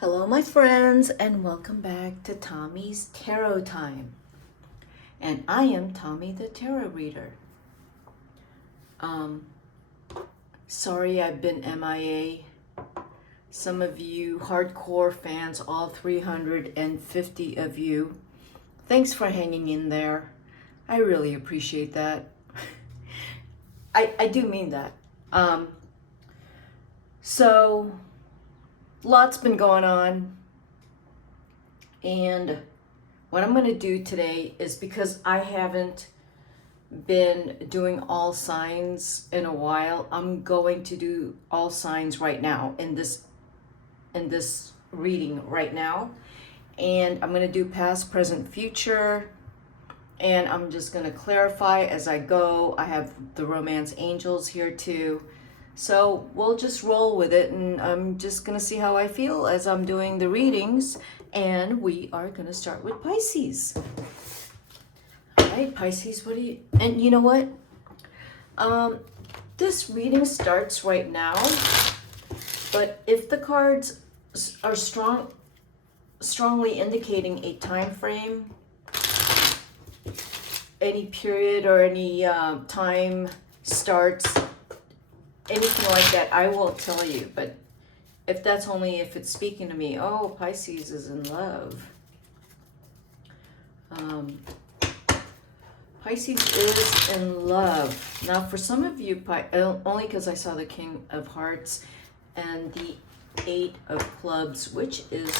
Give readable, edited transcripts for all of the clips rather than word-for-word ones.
Hello, my friends, and welcome back to Tommy's Tarot Time. And I am Tommy the Tarot Reader. Sorry I've been MIA. Some of you hardcore fans, all 350 of you, thanks for hanging in there. I really appreciate that. I do mean that. So, lots been going on, and what I'm going to do today is, because I haven't been doing all signs in a while, I'm going to do all signs right now in this reading right now, and I'm going to do past, present, future, and I'm just going to clarify as I go. I have the romance angels here too. So we'll just roll with it, and I'm just going to see how I feel as I'm doing the readings. And we are going to start with Pisces. All right, Pisces, what do you... And you know what? This reading starts right now. But if the cards are strongly indicating a time frame, any period or any time starts, anything like that, I won't tell you. But if that's only if it's speaking to me, oh, Pisces is in love. Pisces is in love. Now, for some of you, only because I saw the King of Hearts and the Eight of Clubs, which is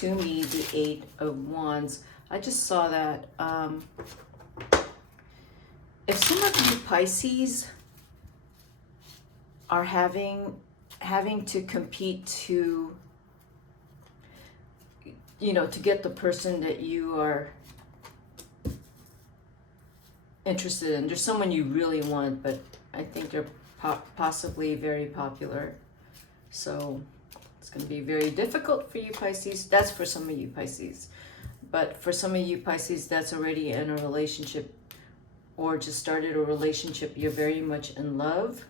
to me the Eight of Wands. I just saw that. If some of you Pisces are having to compete to, to get the person that you are interested in. There's someone you really want, but I think they're possibly very popular. So it's going to be very difficult for you Pisces. That's for some of you Pisces. But for some of you Pisces that's already in a relationship or just started a relationship, you're very much in love.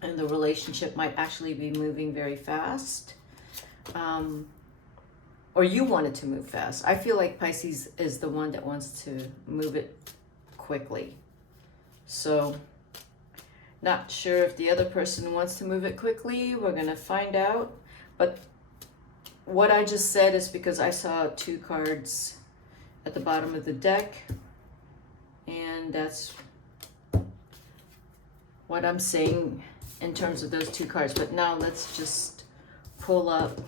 And the relationship might actually be moving very fast. Or you want it to move fast. I feel like Pisces is the one that wants to move it quickly. So, not sure if the other person wants to move it quickly. We're going to find out. But what I just said is because I saw two cards at the bottom of the deck. And that's what I'm saying in terms of those two cards. But now let's just pull up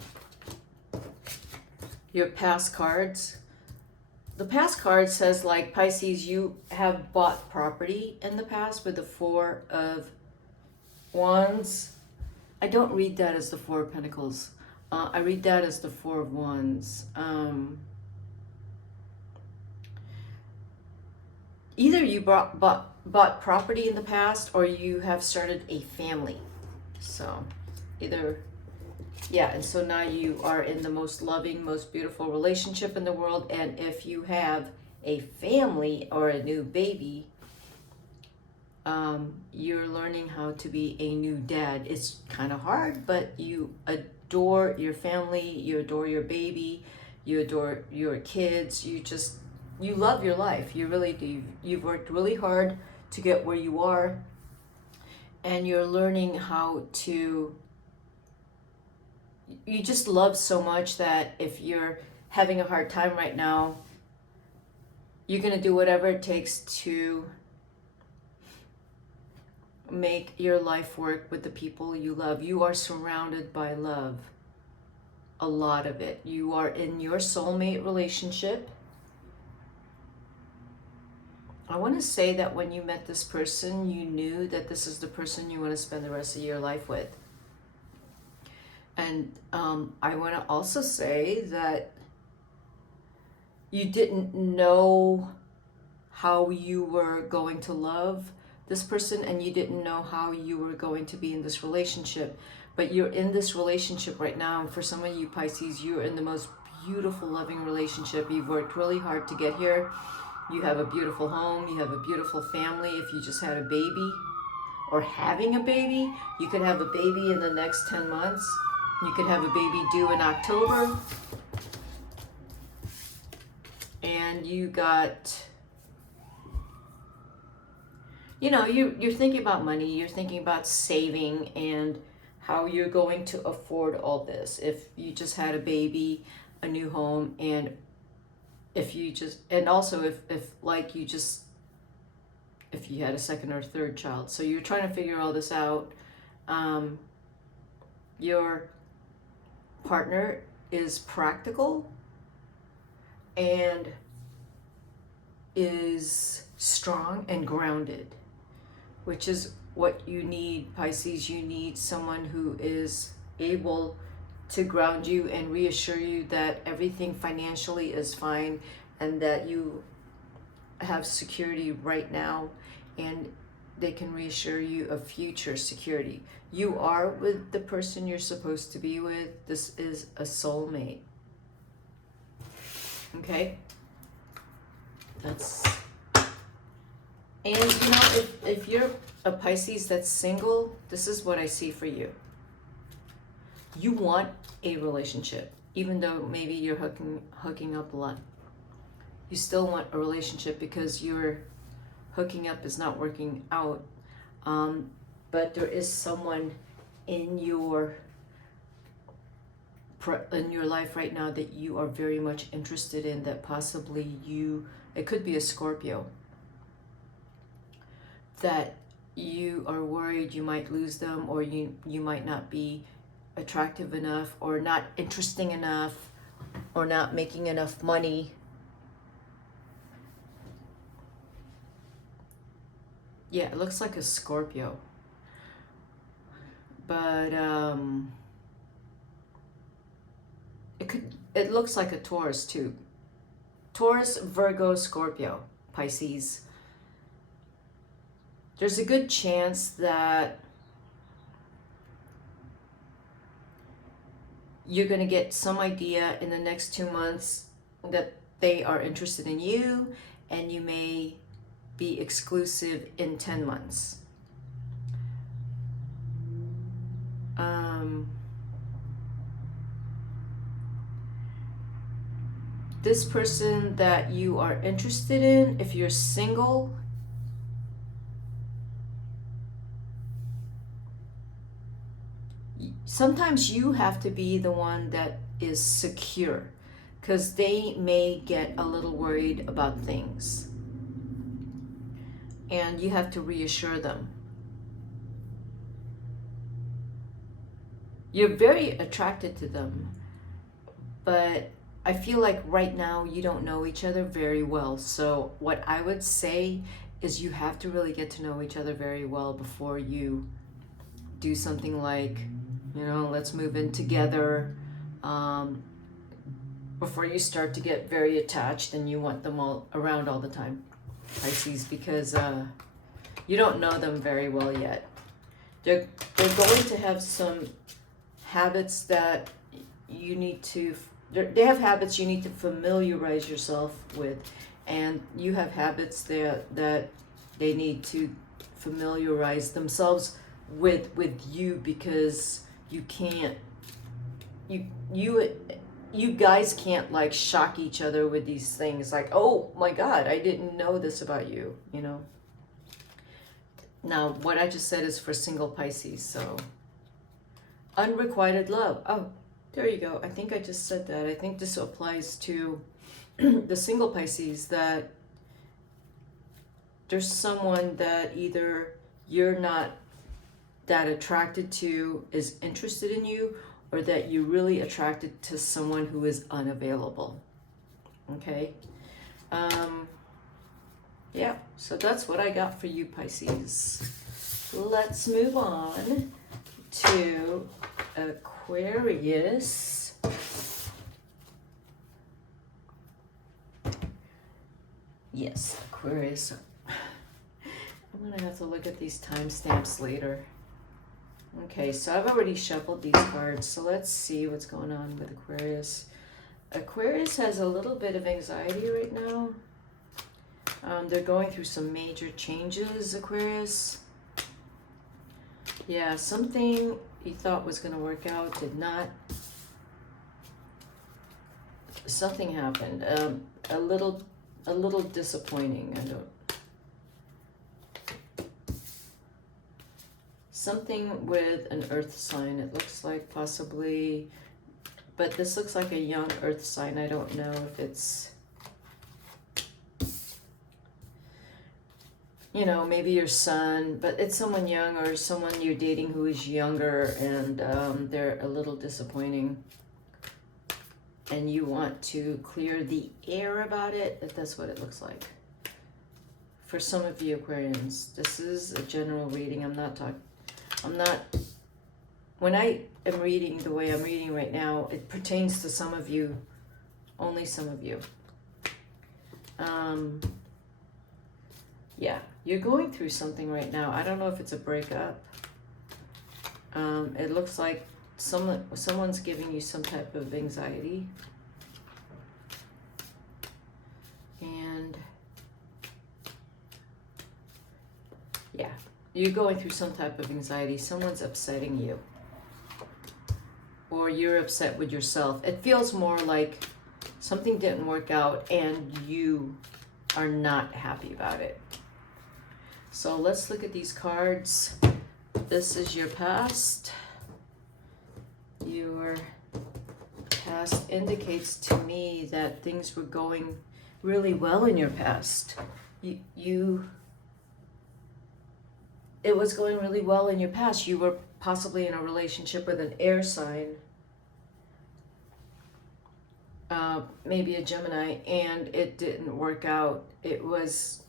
your past cards. The past card says, like, Pisces, you have bought property in the past with the Four of Wands. I don't read that as the Four of Pentacles. I read that as the Four of Wands. Either you bought property in the past, or you have started a family. So either, yeah, and so now you are in the most loving, most beautiful relationship in the world. And if you have a family or a new baby, you're learning how to be a new dad. It's kind of hard, but you adore your family, you adore your baby, you adore your kids, you love your life. You really do. You've worked really hard to get where you are, and you're learning how to, you just love so much that if you're having a hard time right now, you're going to do whatever it takes to make your life work with the people you love. You are surrounded by love, a lot of it. You are in your soulmate relationship. I want to say that when you met this person, you knew that this is the person you want to spend the rest of your life with. And I want to also say that you didn't know how you were going to love this person, and you didn't know how you were going to be in this relationship. But you're in this relationship right now, and for some of you Pisces, you're in the most beautiful, loving relationship. You've worked really hard to get here. You have a beautiful home, you have a beautiful family. If you just had a baby or having a baby, you could have a baby in the next 10 months. You could have a baby due in October. And you got, you know, you're thinking about money, you're thinking about saving and how you're going to afford all this. If you just had a baby, a new home, and if you just, and also if like you just, if you had a second or third child. So you're trying to figure all this out. Your partner is practical and is strong and grounded, which is what you need, Pisces. You need someone who is able to ground you and reassure you that everything financially is fine and that you have security right now, and they can reassure you of future security. You are with the person you're supposed to be with. This is a soulmate. Okay? That's, and you know, if you're a Pisces that's single, this is what I see for you. You want a relationship, even though maybe you're hooking up a lot. You still want a relationship because your hooking up is not working out. But there is someone in your life right now that you are very much interested in, that possibly it could be a Scorpio, that you are worried you might lose them, or you might not be attractive enough, or not interesting enough, or not making enough money. Yeah, it looks like a Scorpio. But it looks like a Taurus too. Taurus, Virgo, Scorpio, Pisces. There's a good chance that you're going to get some idea in the next 2 months that they are interested in you, and you may be exclusive in 10 months. This person that you are interested in, if you're single, sometimes you have to be the one that is secure, because they may get a little worried about things, and you have to reassure them. You're very attracted to them, but I feel like right now you don't know each other very well. So what I would say is you have to really get to know each other very well before you do something like, you know, let's move in together. Before you start to get very attached and you want them all around all the time, Pisces, because you don't know them very well yet. They're going to have some habits that you need to, they have habits you need to familiarize yourself with, and you have habits that they need to familiarize themselves with you, because you can't, you guys can't like shock each other with these things like, oh my God, I didn't know this about you, you know. Now what I just said is for single Pisces. So unrequited love, oh, there you go. I think I just said that. I think this applies to the single Pisces, that there's someone that either you're not that attracted to is interested in you, or that you're really attracted to someone who is unavailable. Okay? Yeah, so that's what I got for you, Pisces. Let's move on to Aquarius. Yes, Aquarius. I'm gonna have to look at these timestamps later. Okay, so I've already shuffled these cards, so let's see what's going on with Aquarius. Aquarius has a little bit of anxiety right now. They're going through some major changes, Aquarius. Yeah, something you thought was going to work out did not. Something happened. A little disappointing. I don't. Something with an earth sign. It looks like possibly, but this looks like a young earth sign. I don't know if it's, you know, maybe your son, but it's someone young or someone you're dating who is younger, and they're a little disappointing. And you want to clear the air about it. That's what it looks like. For some of you Aquarians, this is a general reading. When I am reading the way I'm reading right now, it pertains to some of you, only some of you. Yeah, you're going through something right now. I don't know if it's a breakup. It looks like someone's giving you some type of anxiety. And yeah, you're going through some type of anxiety. Someone's upsetting you. Or you're upset with yourself. It feels more like something didn't work out and you are not happy about it. So let's look at these cards. This is your past. Your past indicates to me that things were going really well in your past. It was going really well in your past. You were possibly in a relationship with an air sign, maybe a Gemini, and it didn't work out. It's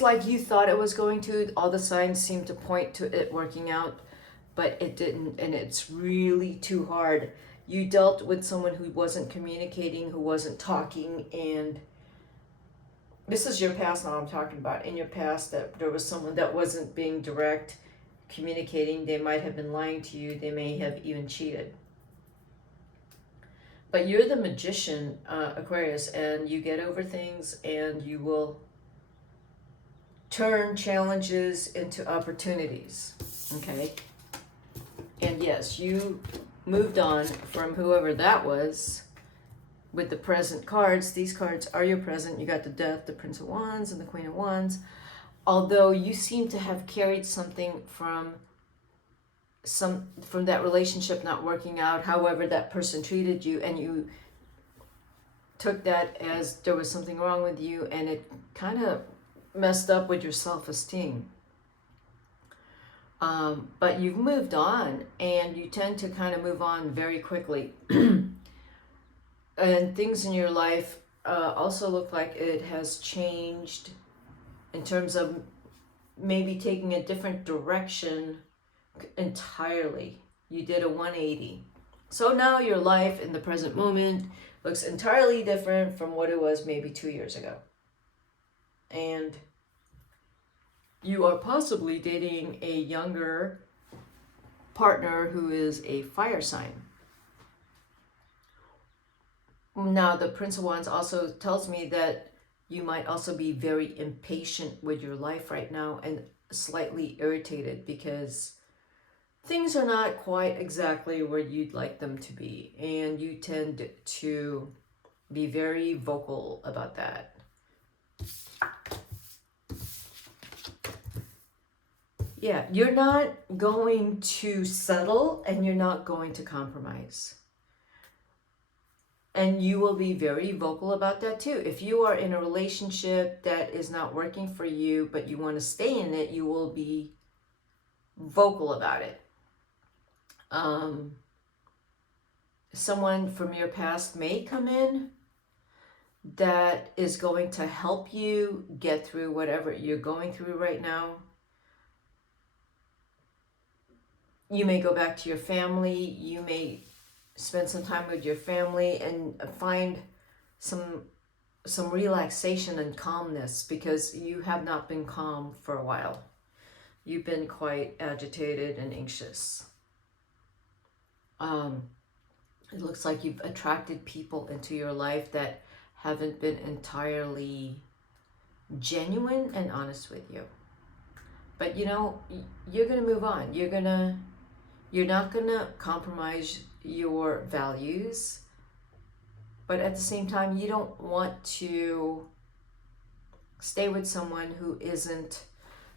like you thought it was going to. All the signs seem to point to it working out, but it didn't, and it's really too hard. You dealt with someone who wasn't communicating, who wasn't talking, and this is your past now I'm talking about. In your past, that there was someone that wasn't being direct, communicating. They might have been lying to you. They may have even cheated. But you're the magician, Aquarius, and you get over things, and you will turn challenges into opportunities, okay? And yes, you moved on from whoever that was with the present cards. These cards are your present. You got the Death, the Prince of Wands, and the Queen of Wands. Although you seem to have carried something from that relationship not working out, however that person treated you, and you took that as there was something wrong with you, and it kind of messed up with your self-esteem. But you've moved on, and you tend to kind of move on very quickly. And things in your life also look like it has changed in terms of maybe taking a different direction entirely. You did a 180. So now your life in the present moment looks entirely different from what it was maybe 2 years ago. And you are possibly dating a younger partner who is a fire sign. Now, the Prince of Wands also tells me that you might also be very impatient with your life right now and slightly irritated because things are not quite exactly where you'd like them to be. And you tend to be very vocal about that. Yeah, you're not going to settle and you're not going to compromise. And you will be very vocal about that too. If you are in a relationship that is not working for you, but you want to stay in it, you will be vocal about it. Someone from your past may come in that is going to help you get through whatever you're going through right now. You may go back to your family. You may spend some time with your family and find some relaxation and calmness, because you have not been calm for a while. You've been quite agitated and anxious. It looks like you've attracted people into your life that haven't been entirely genuine and honest with you. But you know, you're gonna move on. You're not gonna compromise your values, but at the same time, you don't want to stay with someone who isn't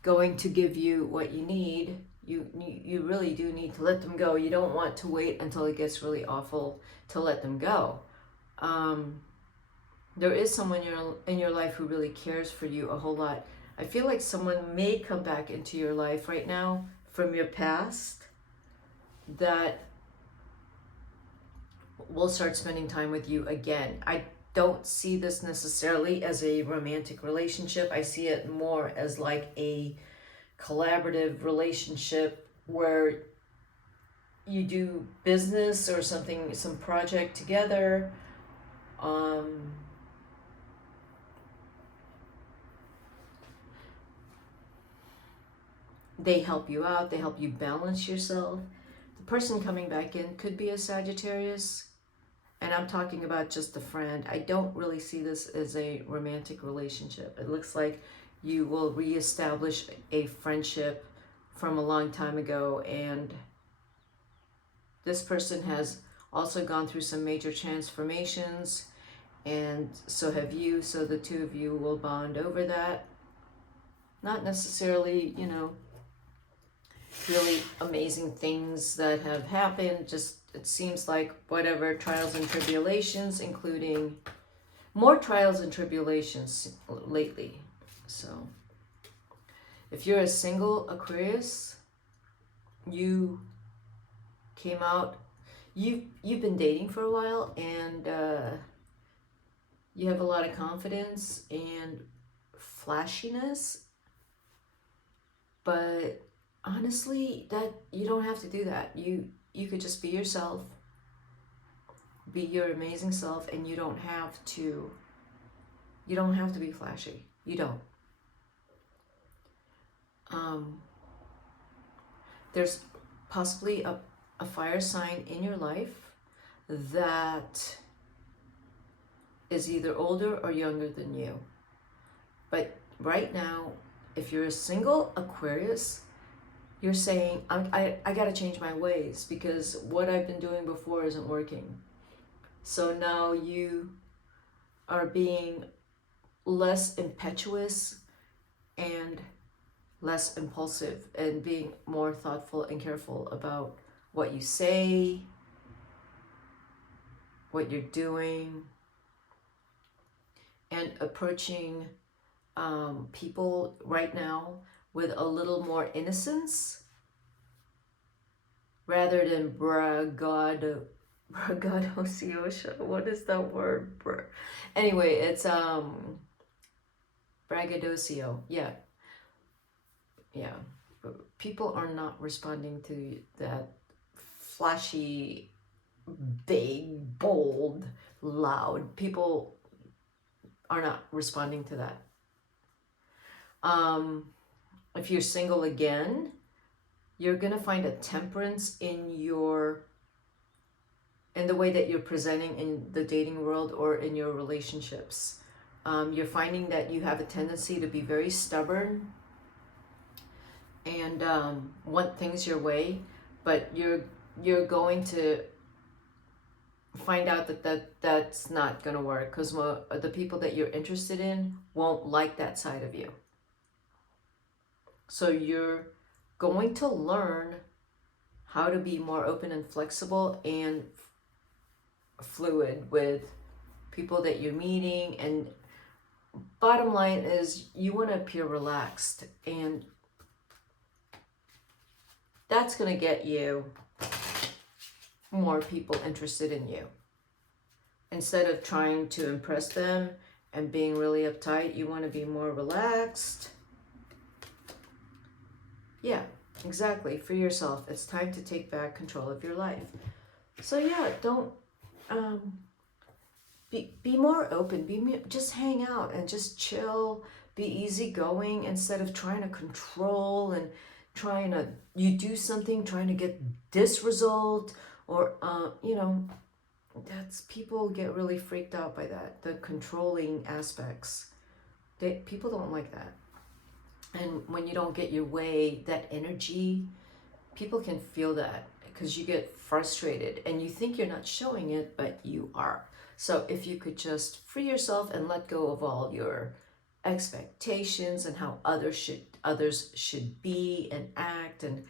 going to give you what you need. You really do need to let them go. You don't want to wait until it gets really awful to let them go. There is someone in your life who really cares for you a whole lot. I feel like someone may come back into your life right now from your past that will start spending time with you again. I don't see this necessarily as a romantic relationship. I see it more as like a collaborative relationship where you do business or something, some project together. They help you out, they help you balance yourself. The person coming back in could be a Sagittarius, and I'm talking about just a friend. I don't really see this as a romantic relationship. It looks like you will reestablish a friendship from a long time ago, and this person has also gone through some major transformations, and so have you, so the two of you will bond over that. Not necessarily, you know, really amazing things that have happened, just it seems like whatever trials and tribulations, including more trials and tribulations lately. So if you're a single Aquarius, you came out, you've been dating for a while, and you have a lot of confidence and flashiness, but honestly, that you don't have to do that. You could just be yourself, be your amazing self, and you don't have to be flashy. You don't. There's possibly a fire sign in your life that is either older or younger than you. But right now, if you're a single Aquarius, you're saying, I got to change my ways because what I've been doing before isn't working. So now you are being less impetuous and less impulsive and being more thoughtful and careful about what you say, what you're doing, and approaching people right now with a little more innocence rather than braggadocio. What is that word? Anyway, it's braggadocio. Yeah. People are not responding to that flashy, big, bold, loud. People are not responding to that. If you're single again, you're gonna find a temperance in the way that you're presenting in the dating world or in your relationships. You're finding that you have a tendency to be very stubborn and want things your way, but you're going to find out that's not going to work because the people that you're interested in won't like that side of you. So you're going to learn how to be more open and flexible and fluid with people that you're meeting. And bottom line is you want to appear relaxed, and that's going to get you more people interested in you. Instead of trying to impress them and being really uptight, you want to be more relaxed. Yeah, exactly. For yourself. It's time to take back control of your life. So yeah, don't be more open. Just hang out and just chill. Be easygoing instead of trying to control and you do something trying to get this result, or that's, people get really freaked out by that, the controlling aspects. People don't like that. And when you don't get your way, that energy, people can feel that because you get frustrated and you think you're not showing it, but you are. So if you could just free yourself and let go of all your expectations and how others should be and act, and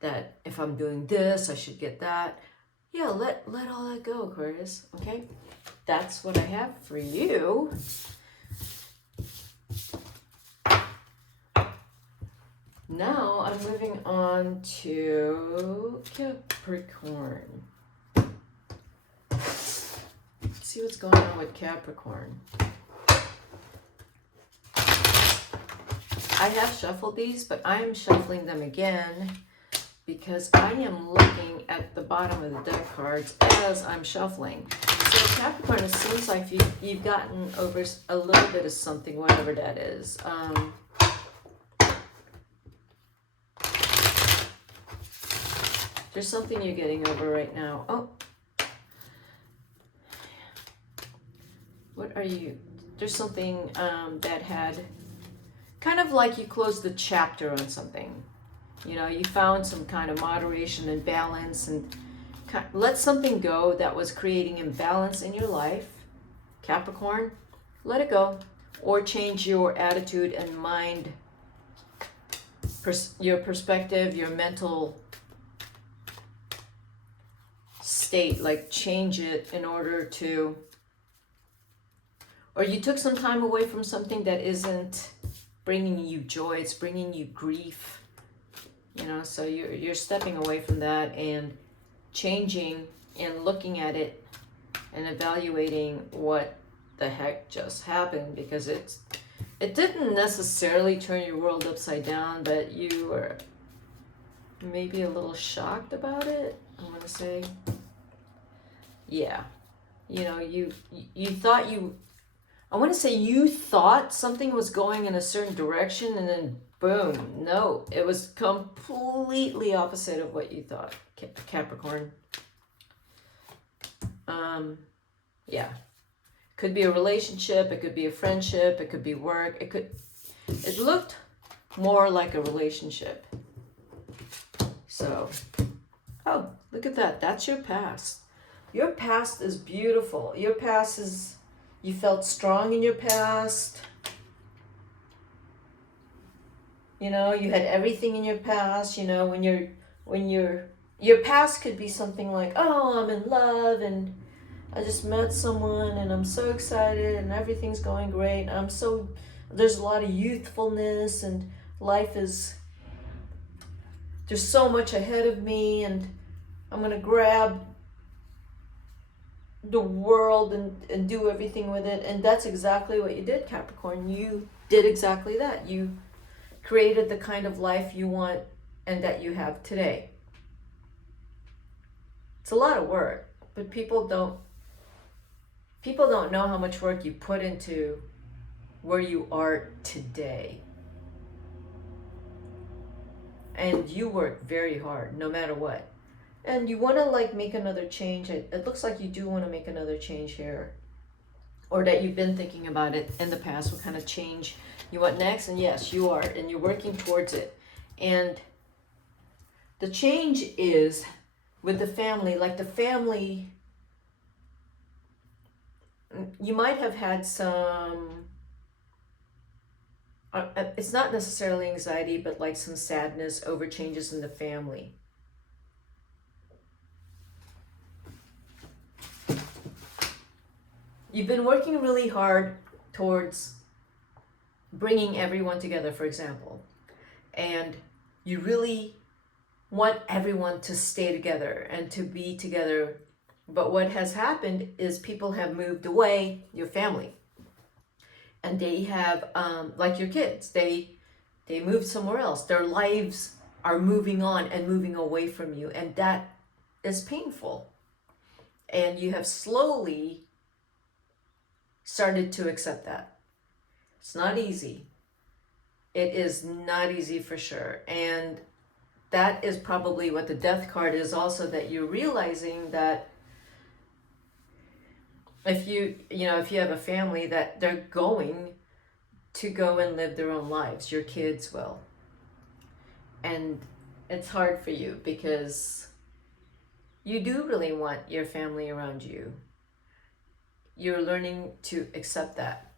that if I'm doing this, I should get that. Yeah, let all that go, Aquarius. Okay, that's what I have for you. Now I'm moving on to Capricorn. Let's see what's going on with Capricorn. I have shuffled these, but I'm shuffling them again because I am looking at the bottom of the deck cards as I'm shuffling. So Capricorn, it seems like you've gotten over a little bit of something, whatever that is. There's something you're getting over right now. Oh. What are you? There's something that had kind of like you closed the chapter on something. You know, you found some kind of moderation and balance and let something go that was creating imbalance in your life. Capricorn, let it go. Or change your attitude and mind, your perspective, your mental state, like change it in order to, or you took some time away from something that isn't bringing you joy, it's bringing you grief, you know, so you're stepping away from that and changing and looking at it and evaluating what the heck just happened, because it didn't necessarily turn your world upside down, but you were maybe a little shocked about it, I want to say. Yeah, you know, you thought I want to say you thought something was going in a certain direction, and then boom, no, it was completely opposite of what you thought, Capricorn. Yeah, could be a relationship, it could be a friendship, it could be work, it looked more like a relationship. So, oh, look at that, that's your past. Your past is beautiful. Your past is, you felt strong in your past. You know, you had everything in your past. You know, when your past could be something like, oh, I'm in love and I just met someone and I'm so excited and everything's going great. There's a lot of youthfulness and there's so much ahead of me and I'm going to grab the world and do everything with it. And that's exactly what you did, Capricorn. You did exactly that. You created the kind of life you want and that you have today. It's a lot of work, but people don't know how much work you put into where you are today. And you work very hard no matter what. And you want to like make another change. It looks like you do want to make another change here. Or that you've been thinking about it in the past, what kind of change you want next. And yes, you are. And you're working towards it. And the change is with the family. Like the family, you might have had some, it's not necessarily anxiety, but like some sadness over changes in the family. You've been working really hard towards bringing everyone together, for example, and you really want everyone to stay together and to be together. But what has happened is people have moved away, your family, and they have, like your kids, they moved somewhere else. Their lives are moving on and moving away from you, and that is painful. And you have slowly started to accept that. It's not easy. It is not easy for sure. And that is probably what the death card is also, that you're realizing that if you have a family that they're going, to go and live their own lives. Your kids will. And it's hard for you because you do really want your family around you. You're learning to accept that.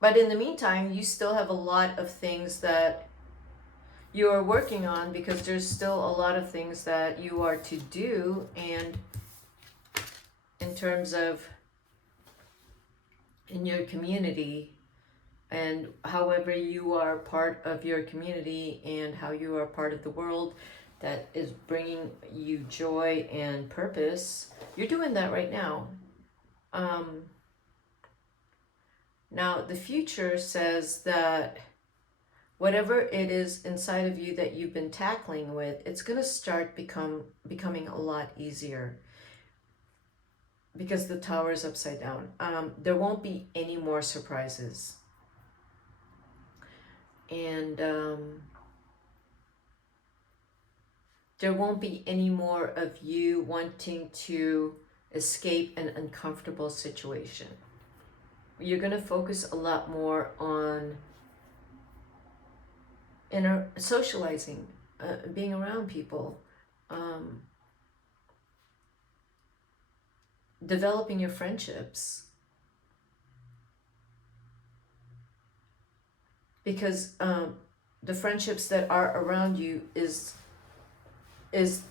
But in the meantime, you still have a lot of things that you are working on, because there's still a lot of things that you are to do. And in terms of in your community, and however you are part of your community and how you are part of the world that is bringing you joy and purpose, you're doing that right now. Now, the future says that whatever it is inside of you that you've been tackling with, it's going to start becoming a lot easier, because the tower is upside down. There won't be any more surprises. And there won't be any more of you wanting to escape an uncomfortable situation. You're going to focus a lot more on socializing, being around people, developing your friendships. Because the friendships that are around you is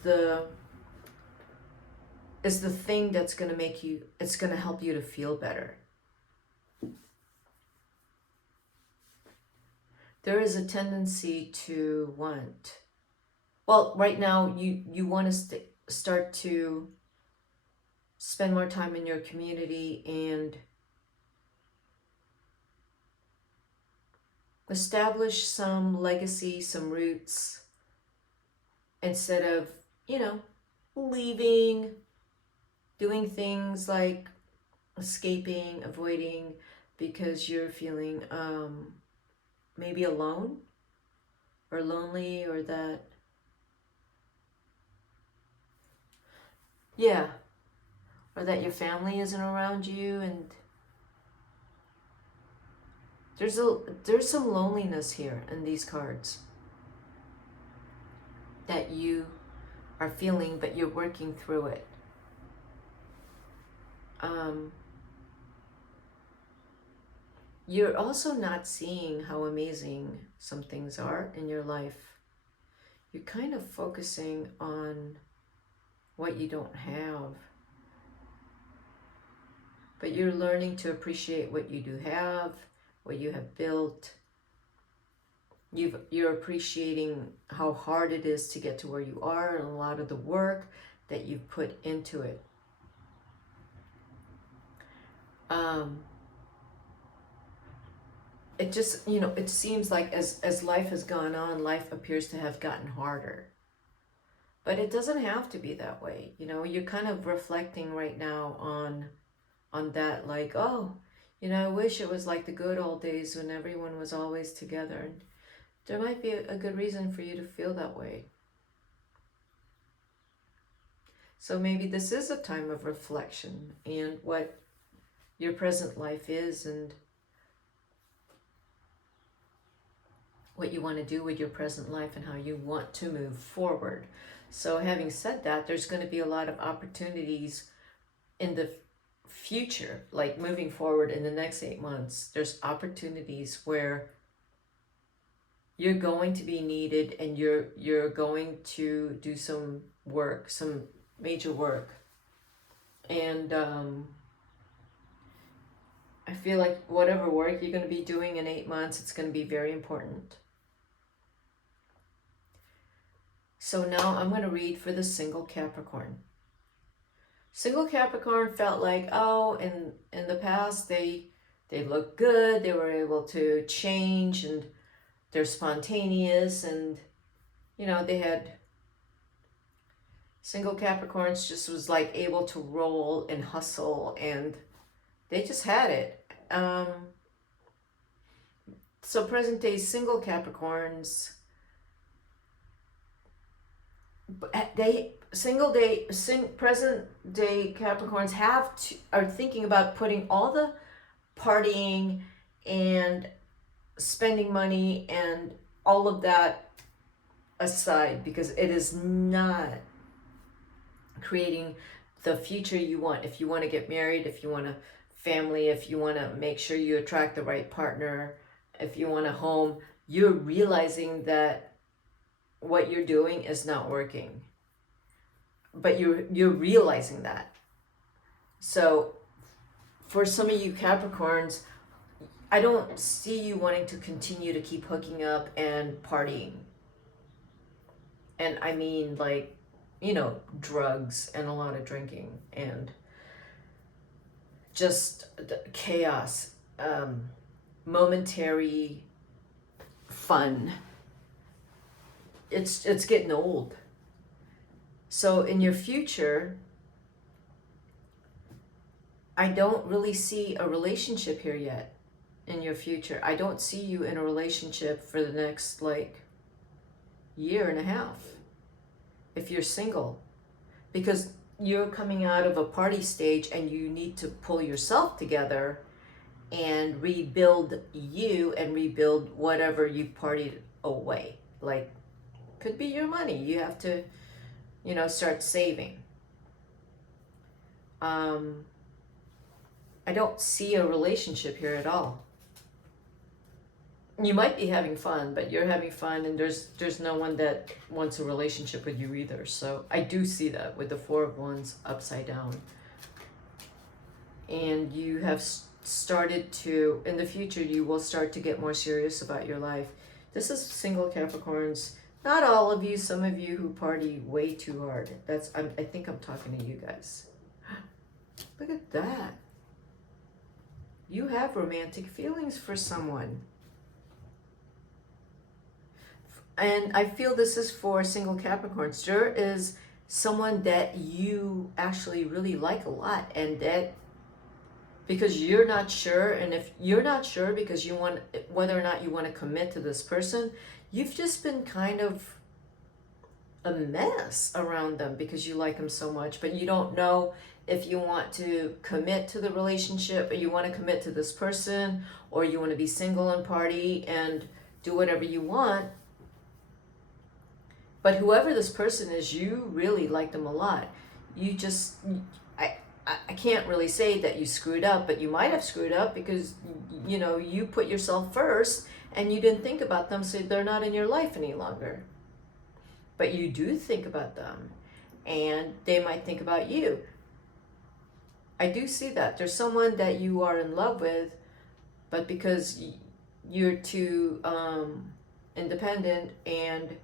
the thing that's going to make you, it's going to help you to feel better. There is a tendency to want, well, right now you want to start to spend more time in your community and establish some legacy, some roots, instead of, leaving, doing things like escaping, avoiding, because you're feeling maybe alone or lonely, or that, or that your family isn't around you. And there's some loneliness here in these cards that you are feeling, but you're working through it. You're also not seeing how amazing some things are in your life. You're kind of focusing on what you don't have, but you're learning to appreciate what you do have, what you have built. You're appreciating how hard it is to get to where you are, and a lot of the work that you've put into it. It just, it seems like as life has gone on, life appears to have gotten harder. But it doesn't have to be that way. You're kind of reflecting right now on that, like, oh, I wish it was like the good old days when everyone was always together. And there might be a good reason for you to feel that way. So maybe this is a time of reflection and what your present life is, and what you want to do with your present life, and how you want to move forward. So having said that, there's going to be a lot of opportunities in the future, like moving forward in the next 8 months. There's opportunities where you're going to be needed, and you're going to do some work, some major work. And I feel like whatever work you're going to be doing in 8 months, it's going to be very important. So now I'm going to read for the single Capricorn. Single Capricorn felt like, oh, in the past they looked good, they were able to change, and they're spontaneous, and they had, single Capricorns just was like able to roll and hustle, and they just had it. So present day single Capricorns, present day Capricorns are thinking about putting all partying and spending money and all of that aside, because it is not creating the future you want. If you want to get married, if you want a family, if you want to make sure you attract the right partner, if you want a home, you're realizing that what you're doing is not working. But you're realizing that. So for some of you Capricorns, I don't see you wanting to continue to keep hooking up and partying. And I mean, like, you know, drugs and a lot of drinking and just chaos, momentary fun. It's getting old. So in your future, I don't really see a relationship here yet. In your future, I don't see you in a relationship for the next like year and a half if you're single, because you're coming out of a party stage and you need to pull yourself together and rebuild you and rebuild whatever you partied away. Like, could be your money. You have to, you know, start saving. I don't see a relationship here at all. You might be having fun, but you're having fun and there's no one that wants a relationship with you either. So I do see that with the Four of Wands upside down. And you have started to, in the future, you will start to get more serious about your life. This is single Capricorns. Not all of you, some of you who party way too hard. I think I'm talking to you guys. Look at that. You have romantic feelings for someone. And I feel this is for single Capricorns. There is someone that you actually really like a lot, and that because you're not sure, and if you're not sure because you want, whether or not you want to commit to this person, you've just been kind of a mess around them because you like them so much, but you don't know if you want to commit to the relationship, or you want to commit to this person, or you want to be single and party and do whatever you want. But whoever this person is, you really like them a lot. You just, I can't really say that you screwed up, but you might have screwed up because, you know, you put yourself first and you didn't think about them, so they're not in your life any longer. But you do think about them, and they might think about you. I do see that. There's someone that you are in love with, but because you're too independent and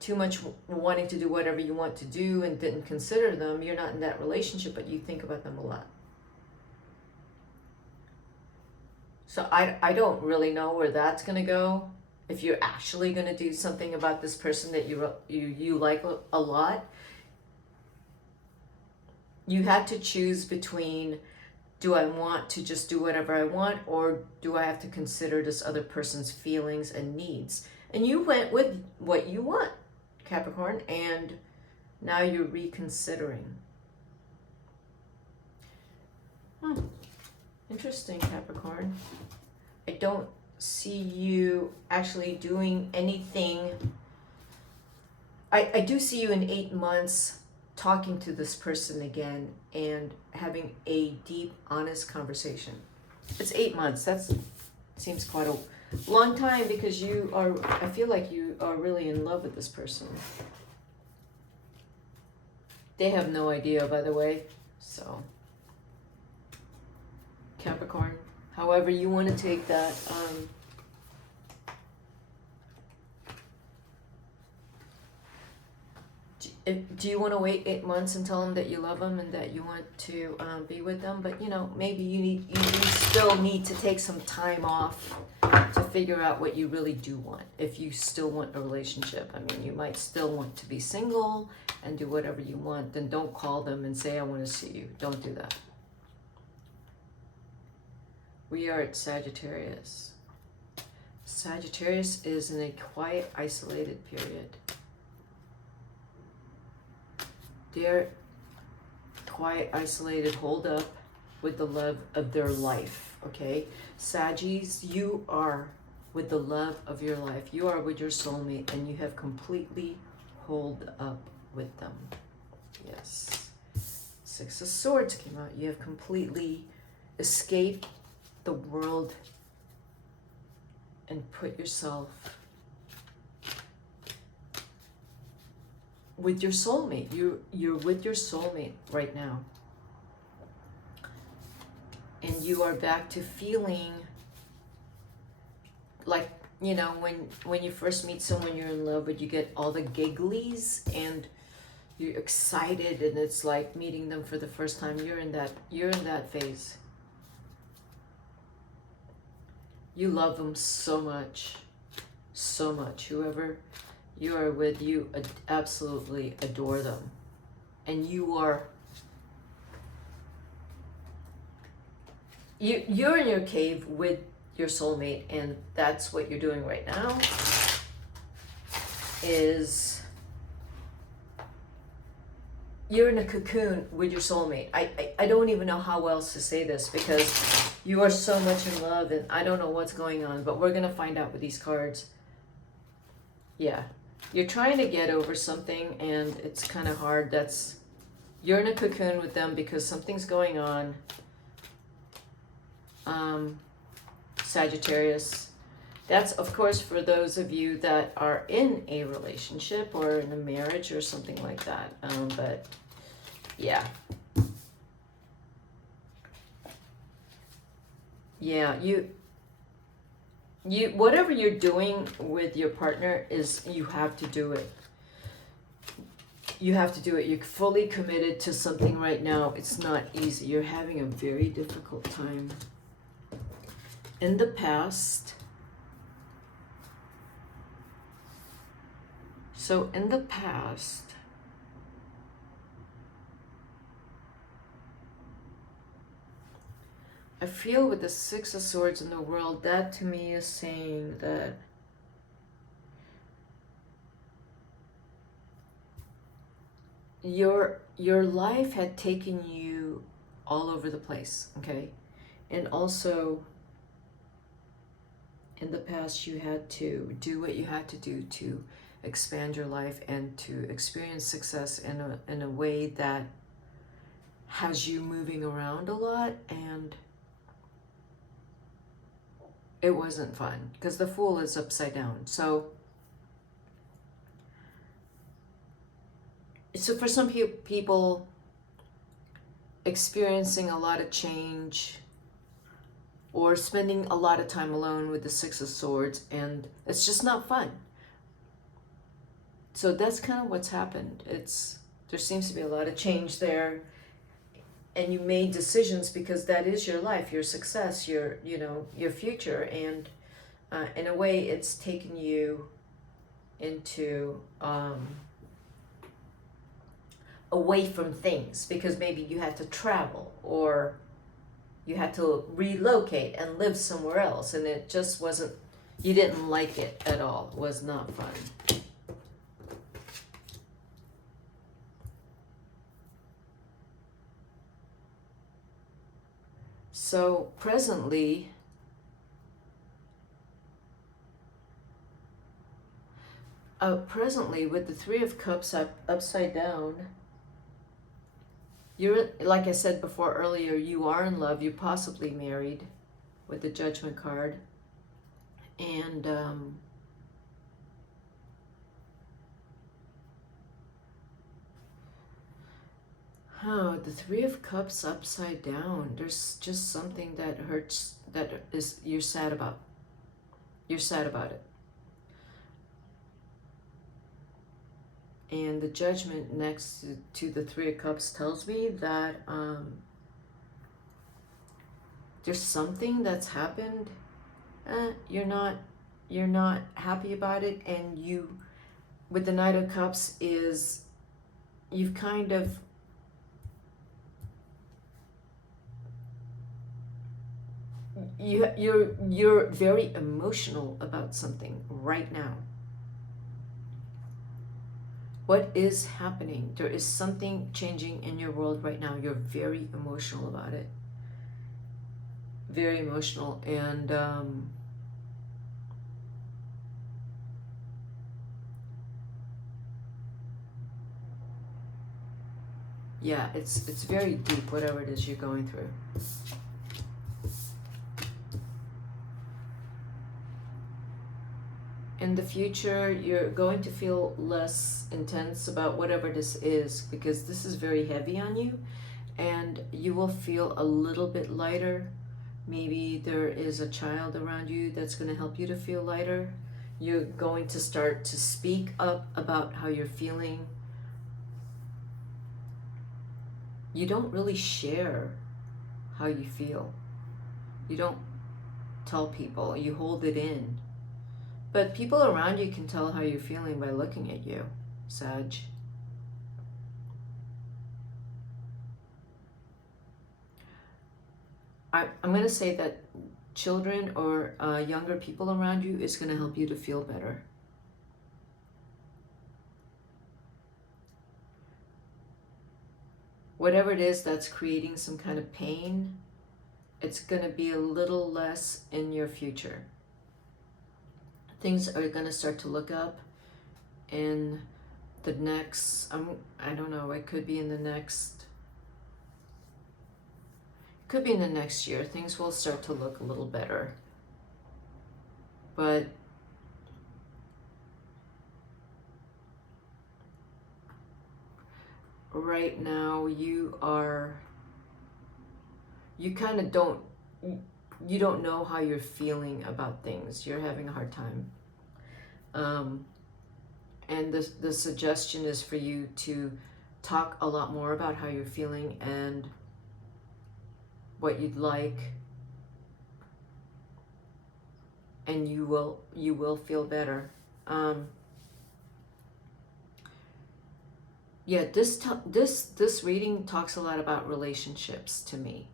too much wanting to do whatever you want to do and didn't consider them, you're not in that relationship, but you think about them a lot. So I don't really know where that's going to go. If you're actually going to do something about this person that you like a lot, you had to choose between, do I want to just do whatever I want, or do I have to consider this other person's feelings and needs? And you went with what you want, Capricorn, and now you're reconsidering. Interesting, Capricorn. I don't see you actually doing anything. I do see you in 8 months talking to this person again and having a deep, honest conversation. It's 8 months. That seems quite a long time, because I feel like you are really in love with this person. They have no idea, by the way. So, Capricorn, however you want to take that. Do you want to wait 8 months and tell them that you love them and that you want to be with them? But, you know, maybe you still need to take some time off to figure out what you really do want. If you still want a relationship, I mean, you might still want to be single and do whatever you want. Then don't call them and say, I want to see you. Don't do that. We are at Sagittarius. Sagittarius is in a quiet, isolated period. They're quiet, isolated, holed up with the love of their life. okay? Saggies, you are with the love of your life. You are with your soulmate, and you have completely holed up with them. Yes. Six of Swords came out. You have completely escaped the world and put yourself with your soulmate. You're with your soulmate right now. And you are back to feeling like, you know, when you first meet someone you're in love with, you get all the gigglies and you're excited, and it's like meeting them for the first time. You're in that phase. You love them so much, so much. Whoever you are with, you absolutely adore them. And you're in your cave with your soulmate, and that's what you're doing right now, is you're in a cocoon with your soulmate. I don't even know how else to say this, because you are so much in love, and I don't know what's going on, but we're going to find out with these cards. Yeah. You're trying to get over something, and it's kind of hard. You're in a cocoon with them because something's going on. Sagittarius. That's, of course, for those of you that are in a relationship or in a marriage or something like that. But yeah. Yeah, you whatever you're doing with your partner is, you have to do it. You have to do it. You're fully committed to something right now. It's not easy. You're having a very difficult time. In the past, I feel with the Six of Swords in the world, that to me is saying that your life had taken you all over the place, okay? And also, in the past, you had to do what you had to do to expand your life and to experience success in a way that has you moving around a lot, and it wasn't fun because the Fool is upside down. So for some people, experiencing a lot of change or spending a lot of time alone with the Six of Swords, and it's just not fun. So that's kind of what's happened. There seems to be a lot of change there, and you made decisions because that is your life, your success, your future, and in a way, it's taken you into away from things, because maybe you had to travel or you had to relocate and live somewhere else, and it just wasn't, you didn't like it at all. It was not fun. So presently, with the Three of Cups upside down, you're, like I said before earlier, you are in love. You're possibly married with the Judgment card. And the Three of Cups upside down. There's just something that hurts, you're sad about. You're sad about it. And the Judgment next to the Three of Cups tells me that there's something that's happened. You're not happy about it, and you, with the Knight of Cups, is you've kind of you're very emotional about something right now. What is happening? There is something changing in your world right now. You're very emotional about it. very emotional, and yeah, it's very deep, whatever it is you're going through. In the future, you're going to feel less intense about whatever this is, because this is very heavy on you, and you will feel a little bit lighter. Maybe there is a child around you that's going to help you to feel lighter. You're going to start to speak up about how you're feeling. You don't really share how you feel. You don't tell people, you hold it in. But people around you can tell how you're feeling by looking at you, Sag. I'm going to say that children or younger people around you is going to help you to feel better. Whatever it is that's creating some kind of pain, it's going to be a little less in your future. Things are going to start to look up in the next, I don't know, it could be in the next, year. Things will start to look a little better. But right now you kind of don't know how you're feeling about things. You're having a hard time. And the suggestion is for you to talk a lot more about how you're feeling and what you'd like, and you will feel better. Yeah, this reading talks a lot about relationships to me.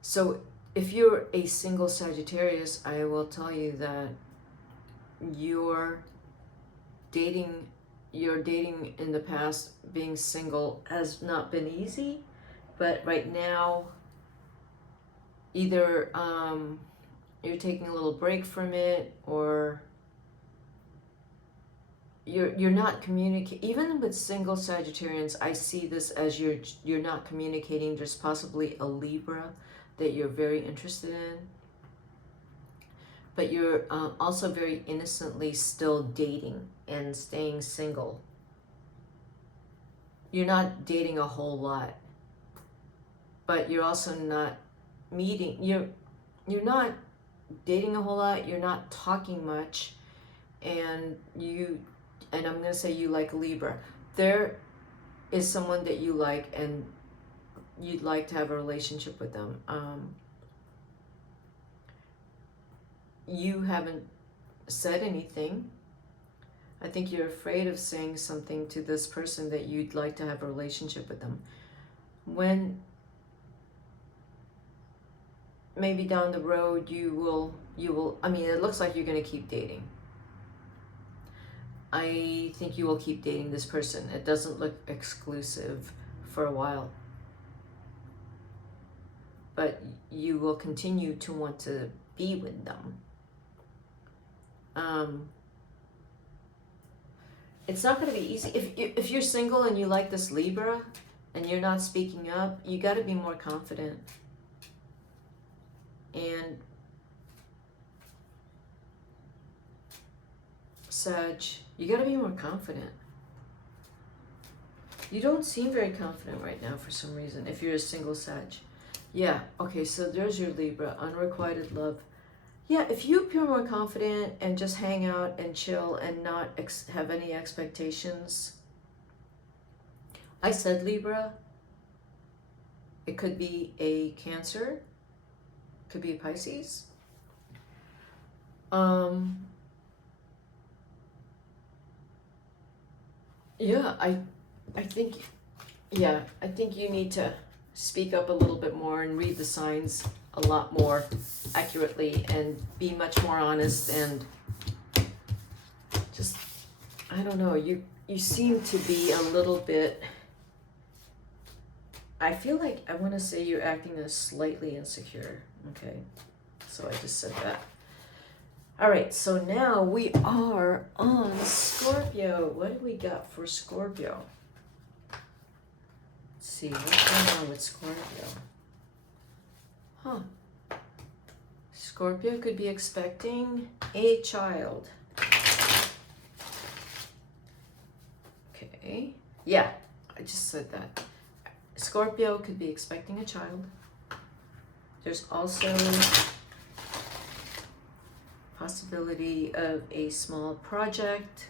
So if you're a single Sagittarius, I will tell you that your dating in the past, being single, has not been easy. But right now, either you're taking a little break from it, or you're not communicating. Even with single Sagittarians, I see this as you're not communicating. There's possibly a Libra that you're very interested in, but you're also very innocently still dating and staying single. You're not dating a whole lot, but you're also not meeting. You're not dating a whole lot. You're not talking much, and I'm going to say you like Libra. There is someone that you like, and you'd like to have a relationship with them. You haven't said anything. I think you're afraid of saying something to this person that you'd like to have a relationship with them. When maybe down the road you will, I mean, it looks like you're going to keep dating. I think you will keep dating this person. It doesn't look exclusive for a while. But you will continue to want to be with them. It's not going to be easy. If you're single and you like this Libra and you're not speaking up, you got to be more confident. And Sag, you got to be more confident. You don't seem very confident right now for some reason, if you're a single Sag. Yeah, okay, so there's your Libra, unrequited love. Yeah, if you appear more confident and just hang out and chill and not have any expectations. I said Libra. It could be a Cancer. Could be a Pisces. Yeah, I think you need to speak up a little bit more and read the signs a lot more accurately and be much more honest, and just, I don't know, you seem to be a little bit I feel like I want to say you're acting as slightly insecure. Okay, so I just said that. All right, so now we are on Scorpio. What do we got for Scorpio? Let's see, what's going on with Scorpio? Huh. Scorpio could be expecting a child. Okay. Yeah, I just said that. Scorpio could be expecting a child. There's also possibility of a small project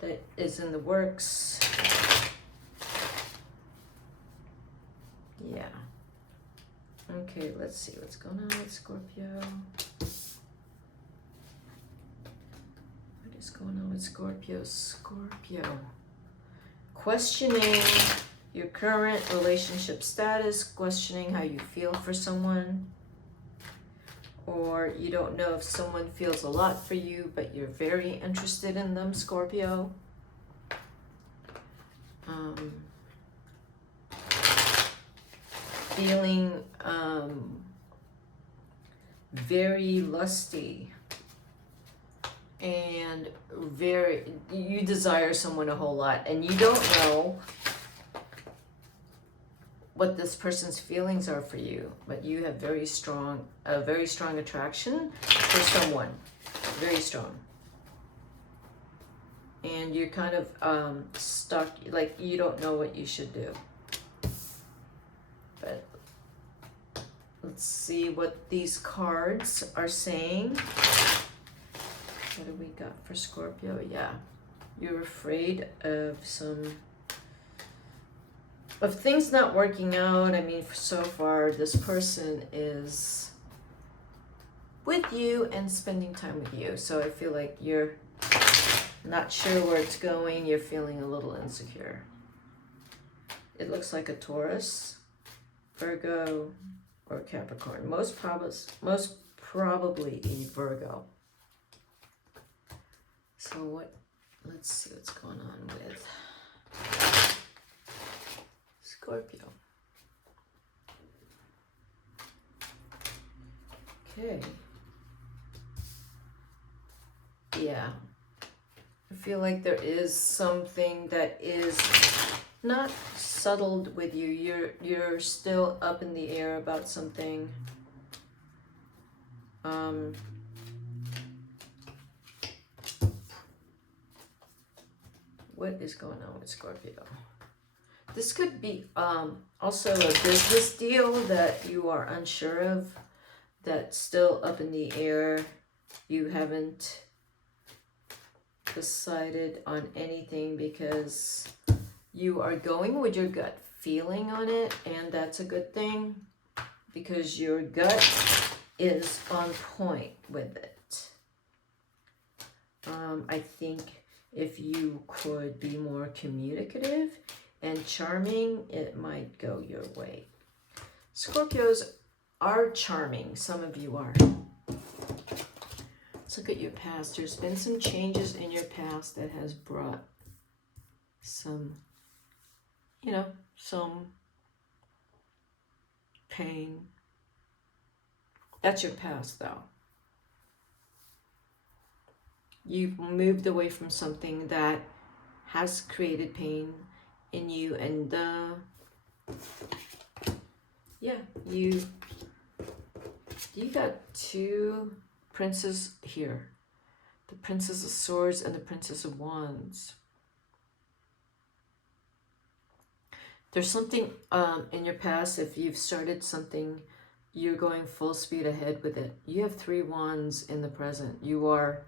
that is in the works. Yeah. Okay, let's see what's going on with Scorpio. What is going on with Scorpio? Scorpio. Questioning your current relationship status, questioning how you feel for someone, or you don't know if someone feels a lot for you, but you're very interested in them, Scorpio. Feeling very lusty and you desire someone a whole lot, and you don't know what this person's feelings are for you, but you have a very strong attraction for someone, very strong, and you're kind of stuck, like you don't know what you should do. But let's see what these cards are saying. What do we got for Scorpio? Yeah, you're afraid of things not working out. I mean, so far this person is with you and spending time with you. So I feel like you're not sure where it's going. You're feeling a little insecure. It looks like a Taurus, Virgo, or Capricorn. Most probably a Virgo. So let's see what's going on with Scorpio. Okay. Yeah. I feel like there is something that is not settled with you. You're still up in the air about something. What is going on with Scorpio? This could be also a business deal that you are unsure of, that's still up in the air. You haven't decided on anything because you are going with your gut feeling on it, and that's a good thing because your gut is on point with it. I think if you could be more communicative and charming, it might go your way. Scorpios are charming. Some of you are. Let's look at your past. There's been some changes in your past that has brought some, some pain. That's your past, though. You've moved away from something that has created pain in you, and you got two princes here, the Princess of Swords and the Princess of Wands. There's something in your past, if you've started something, you're going full speed ahead with it. You have 3 wands in the present. You are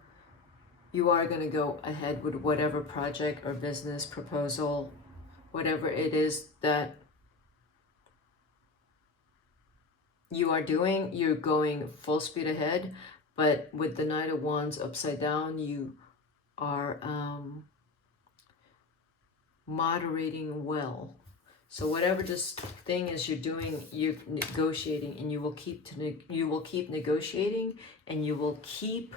going to go ahead with whatever project or business proposal, whatever it is that you are doing, you're going full speed ahead. But with the Knight of Wands upside down, you are moderating well. So whatever this thing is you're doing, you're negotiating, and you will keep negotiating, and you will keep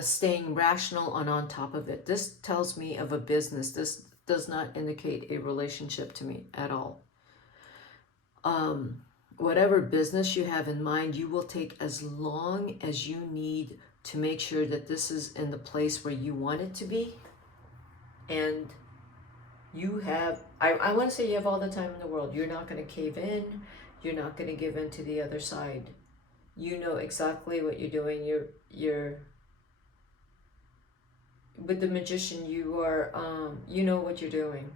staying rational and on top of it. This tells me of a business. This does not indicate a relationship to me at all. Whatever business you have in mind, you will take as long as you need to make sure that this is in the place where you want it to be. And you have, I want to say you have all the time in the world. You're not going to cave in. You're not going to give in to the other side. You know exactly what you're doing. You're with the Magician, you are, you know what you're doing.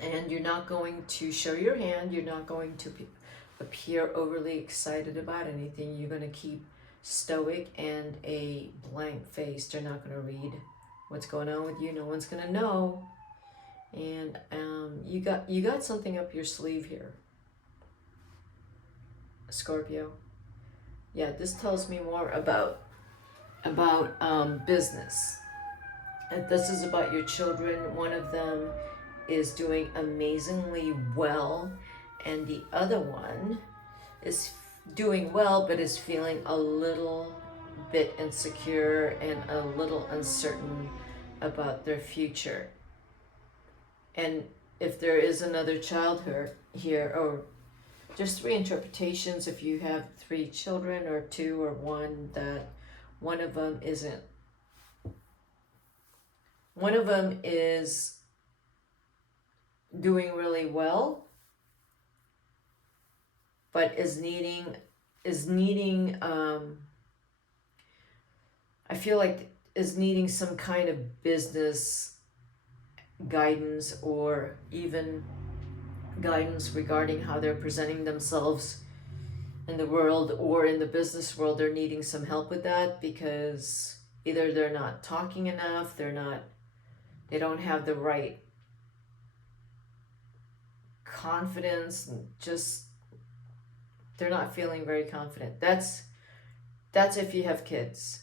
And you're not going to show your hand. You're not going to appear overly excited about anything. You're going to keep stoic and a blank face. They're not going to read what's going on with you. No one's going to know. And you got something up your sleeve here, Scorpio. Yeah, this tells me more about business. And this is about your children. One of them is doing amazingly well, and the other one is doing well but is feeling a little bit insecure and a little uncertain about their future. And if there is another child here, or just 3 interpretations, if you have 3 children or 2 or 1, that one of them is doing really well, but is needing I feel like is needing some kind of business guidance, or even guidance regarding how they're presenting themselves in the world, or in the business world. They're needing some help with that, because either they're not talking enough, they don't have the right confidence, and just they're not feeling very confident. That's if you have kids.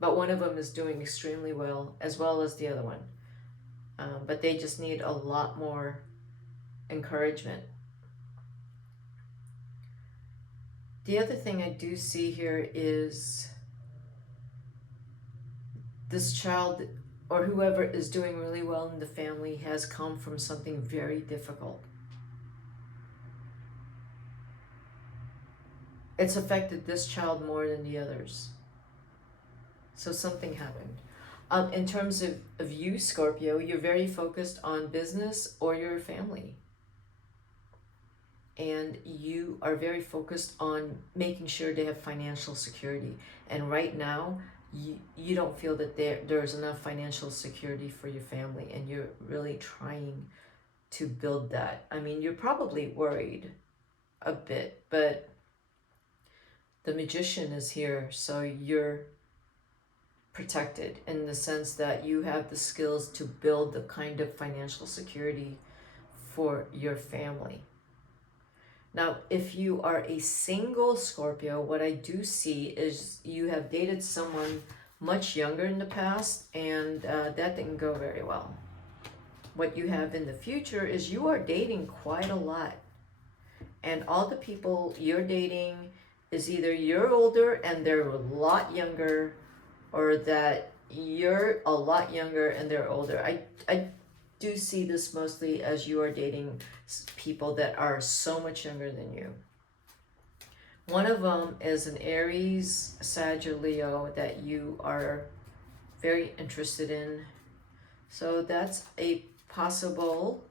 But one of them is doing extremely well, as well as the other one. But they just need a lot more encouragement. The other thing I do see here is this child, or whoever is doing really well in the family, has come from something very difficult. It's affected this child more than the others. So something happened. In terms of you, Scorpio, you're very focused on business or your family. And you are very focused on making sure they have financial security. And right now, you don't feel that there's enough financial security for your family, and you're really trying to build that. I mean, you're probably worried a bit, but the Magician is here, so you're protected in the sense that you have the skills to build the kind of financial security for your family. Now, if you are a single Scorpio, what I do see is you have dated someone much younger in the past, and that didn't go very well. What you have in the future is you are dating quite a lot. And all the people you're dating is either you're older and they're a lot younger, or that you're a lot younger and they're older. I do see this mostly as you are dating people that are so much younger than you. One of them is an Aries, Sag, or Leo that you are very interested in. So that's a possible,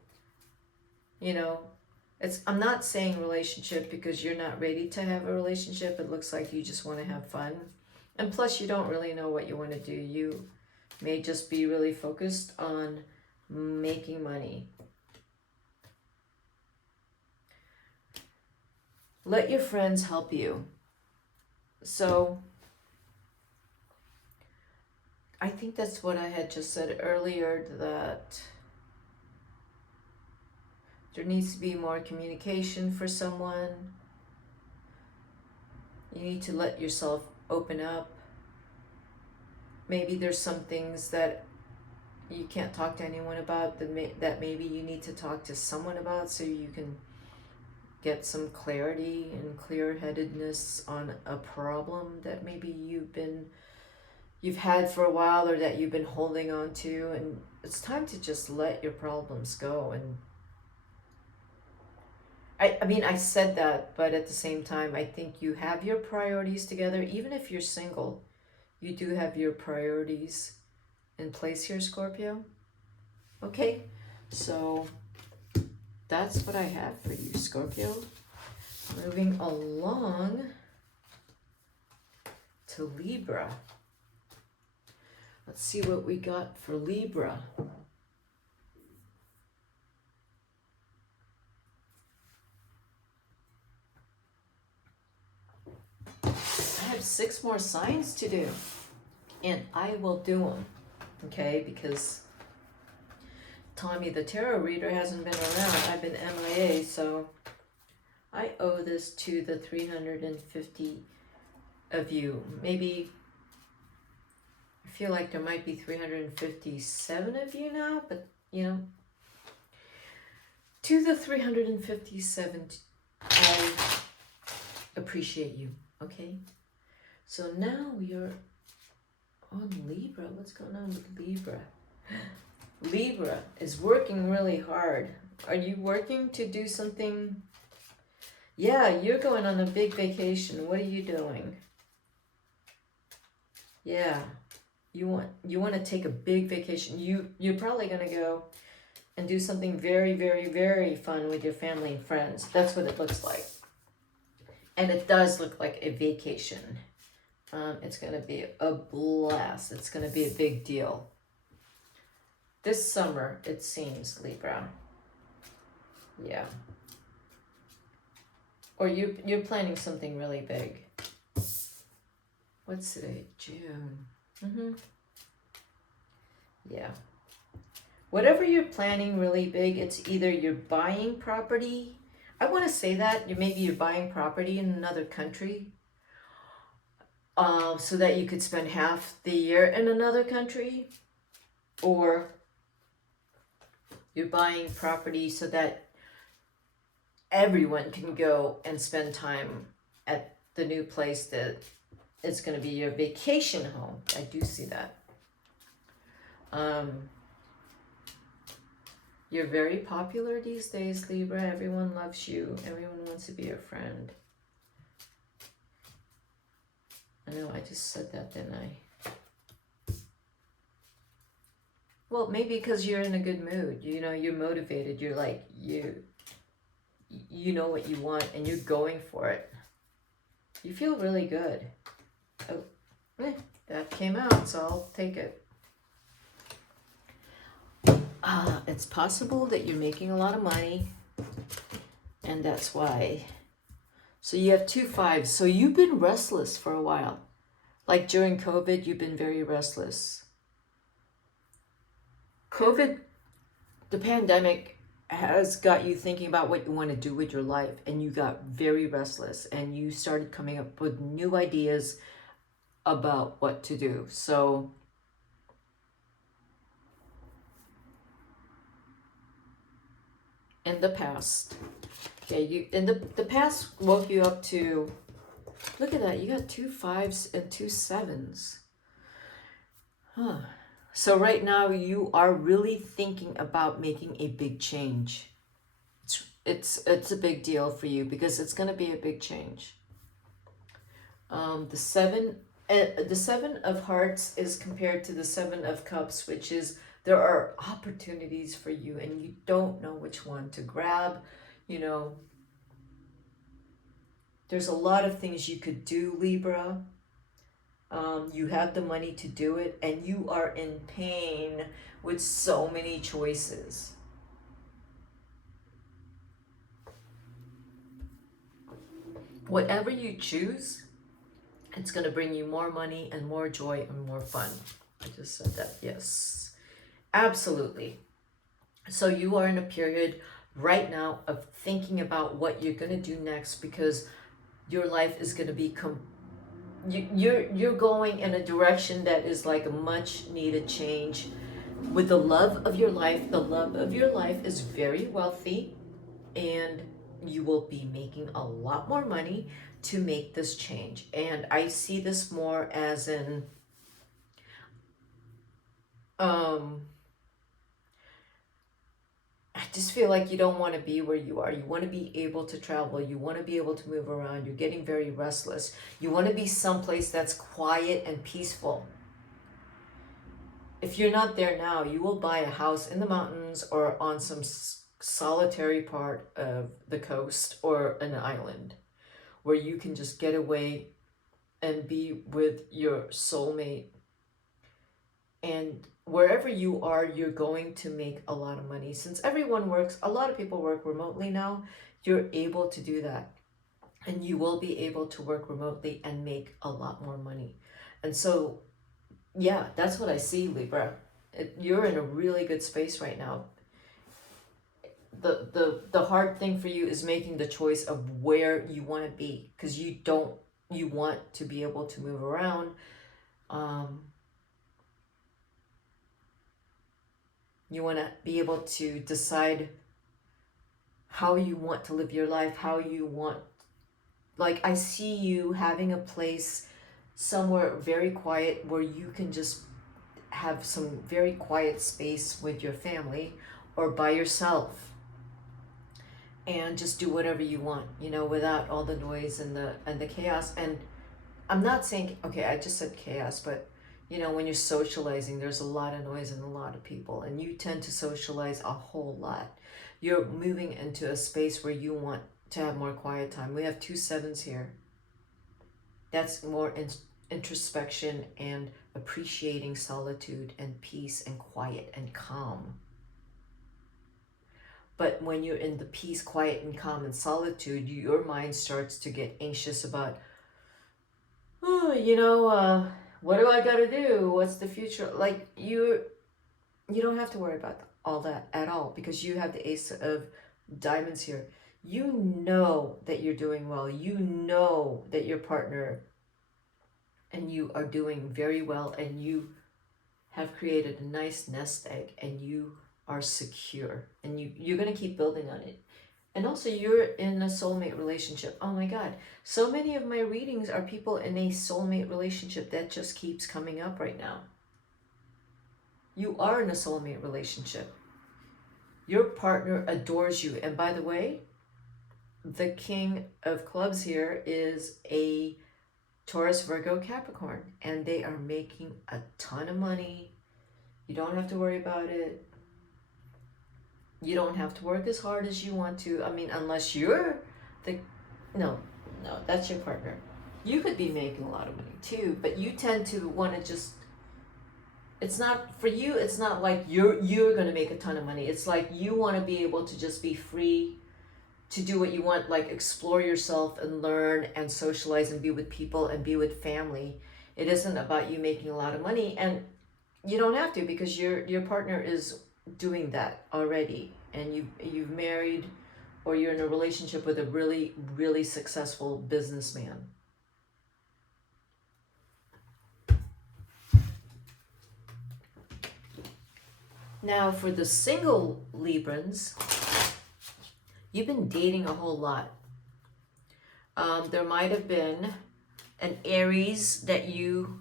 I'm not saying relationship, because you're not ready to have a relationship. It looks like you just want to have fun. And plus, you don't really know what you want to do. You may just be really focused on making money. Let your friends help you. So I think that's what I had just said earlier, that there needs to be more communication for someone. You need to let yourself open up. Maybe there's some things that you can't talk to anyone about, that maybe you need to talk to someone about, so you can get some clarity and clear-headedness on a problem that maybe you've been you've had for a while or that you've been holding on to, and it's time to just let your problems go. And I mean, I said that, but at the same time, I think you have your priorities together. Even if you're single, you do have your priorities in place here, Scorpio. Okay, so that's what I have for you, Scorpio. Moving along to Libra. Let's see what we got for Libra. I have 6 more signs to do, and I will do them, okay? Because Tommy the tarot reader hasn't been around. I've been MIA, so I owe this to the 350 of you. Maybe I feel like there might be 357 of you now, but you know, to the 357, I appreciate you, okay? So now we are on Libra. What's going on with Libra? Libra is working really hard. Are you working to do something? Yeah, you're going on a big vacation. What are you doing? Yeah, you want to take a big vacation. You're probably going to go and do something very, very, very fun with your family and friends. That's what it looks like. And it does look like a vacation. It's going to be a blast. It's going to be a big deal. This summer, it seems, Libra. Yeah. Or you're planning something really big. What's today? June. Yeah. Whatever you're planning really big, it's either you're buying property. I want to say that maybe you're buying property in another country, so that you could spend half the year in another country, or you're buying property so that everyone can go and spend time at the new place that it's going to be your vacation home. I do see that. You're very popular these days, Libra. Everyone loves you. Everyone wants to be your friend. I know, I just said that, didn't I? Well, maybe because you're in a good mood. You know, you're motivated. You're like, you know what you want and you're going for it. You feel really good. Oh, that came out, so I'll take it. It's possible that you're making a lot of money, and that's why. So you have 2 5s. So you've been restless for a while. Like during COVID, you've been very restless. COVID, the pandemic, has got you thinking about what you want to do with your life, and you got very restless, and you started coming up with new ideas about what to do. So in the past, okay, the past woke you up to, look at that, you got 2 5s and 2 7s. So right now you are really thinking about making a big change. It's a big deal for you because it's going to be a big change. The 7 of Hearts is compared to the 7 of Cups, which is there are opportunities for you and you don't know which one to grab. You know, there's a lot of things you could do, Libra. You have the money to do it, and you are in pain with so many choices. Whatever you choose, it's going to bring you more money and more joy and more fun. I just said that. Yes, absolutely. So you are in a period right now of thinking about what you're going to do next, because your life is going to be you're going in a direction that is like a much needed change with the love of your life. The love of your life is very wealthy, and you will be making a lot more money to make this change. And I see this more as in I just feel like you don't want to be where you are. You want to be able to travel. You want to be able to move around. You're getting very restless. You want to be someplace that's quiet and peaceful. If you're not there now, you will buy a house in the mountains or on some solitary part of the coast or an island where you can just get away and be with your soulmate. And wherever you are, you're going to make a lot of money. Since everyone works, a lot of people work remotely now, you're able to do that. And you will be able to work remotely and make a lot more money. And so, yeah, that's what I see, Libra. You're in a really good space right now. The hard thing for you is making the choice of where you want to be, because you want to be able to move around. You want to be able to decide how you want to live your life, how you want, like I see you having a place somewhere very quiet where you can just have some very quiet space with your family or by yourself and just do whatever you want, you know, without all the noise and the chaos. And I'm not saying, okay, I just said chaos, but you know, when you're socializing, there's a lot of noise and a lot of people, and you tend to socialize a whole lot. You're moving into a space where you want to have more quiet time. We have 2 7s here. That's more introspection and appreciating solitude and peace and quiet and calm. But when you're in the peace, quiet, and calm and solitude, your mind starts to get anxious about, oh, you know, what do I got to do? What's the future? Like, you don't have to worry about all that at all, because you have the Ace of Diamonds here. You know that you're doing well. You know that your partner and you are doing very well, and you have created a nice nest egg, and you are secure, and you're going to keep building on it. And also, you're in a soulmate relationship. Oh my God. So many of my readings are people in a soulmate relationship. That just keeps coming up right now. You are in a soulmate relationship. Your partner adores you. And by the way, the King of Clubs here is a Taurus, Virgo, Capricorn. And they are making a ton of money. You don't have to worry about it. You don't have to work as hard as you want to. I mean, unless you're no, that's your partner. You could be making a lot of money too, but you tend to want to just, it's not, for you, it's not like you're going to make a ton of money. It's like you want to be able to just be free to do what you want, like explore yourself and learn and socialize and be with people and be with family. It isn't about you making a lot of money, and you don't have to, because your partner is doing that already, and you've married, or you're in a relationship with a really, really successful businessman. Now for the single Librans, you've been dating a whole lot. There might have been an Aries that you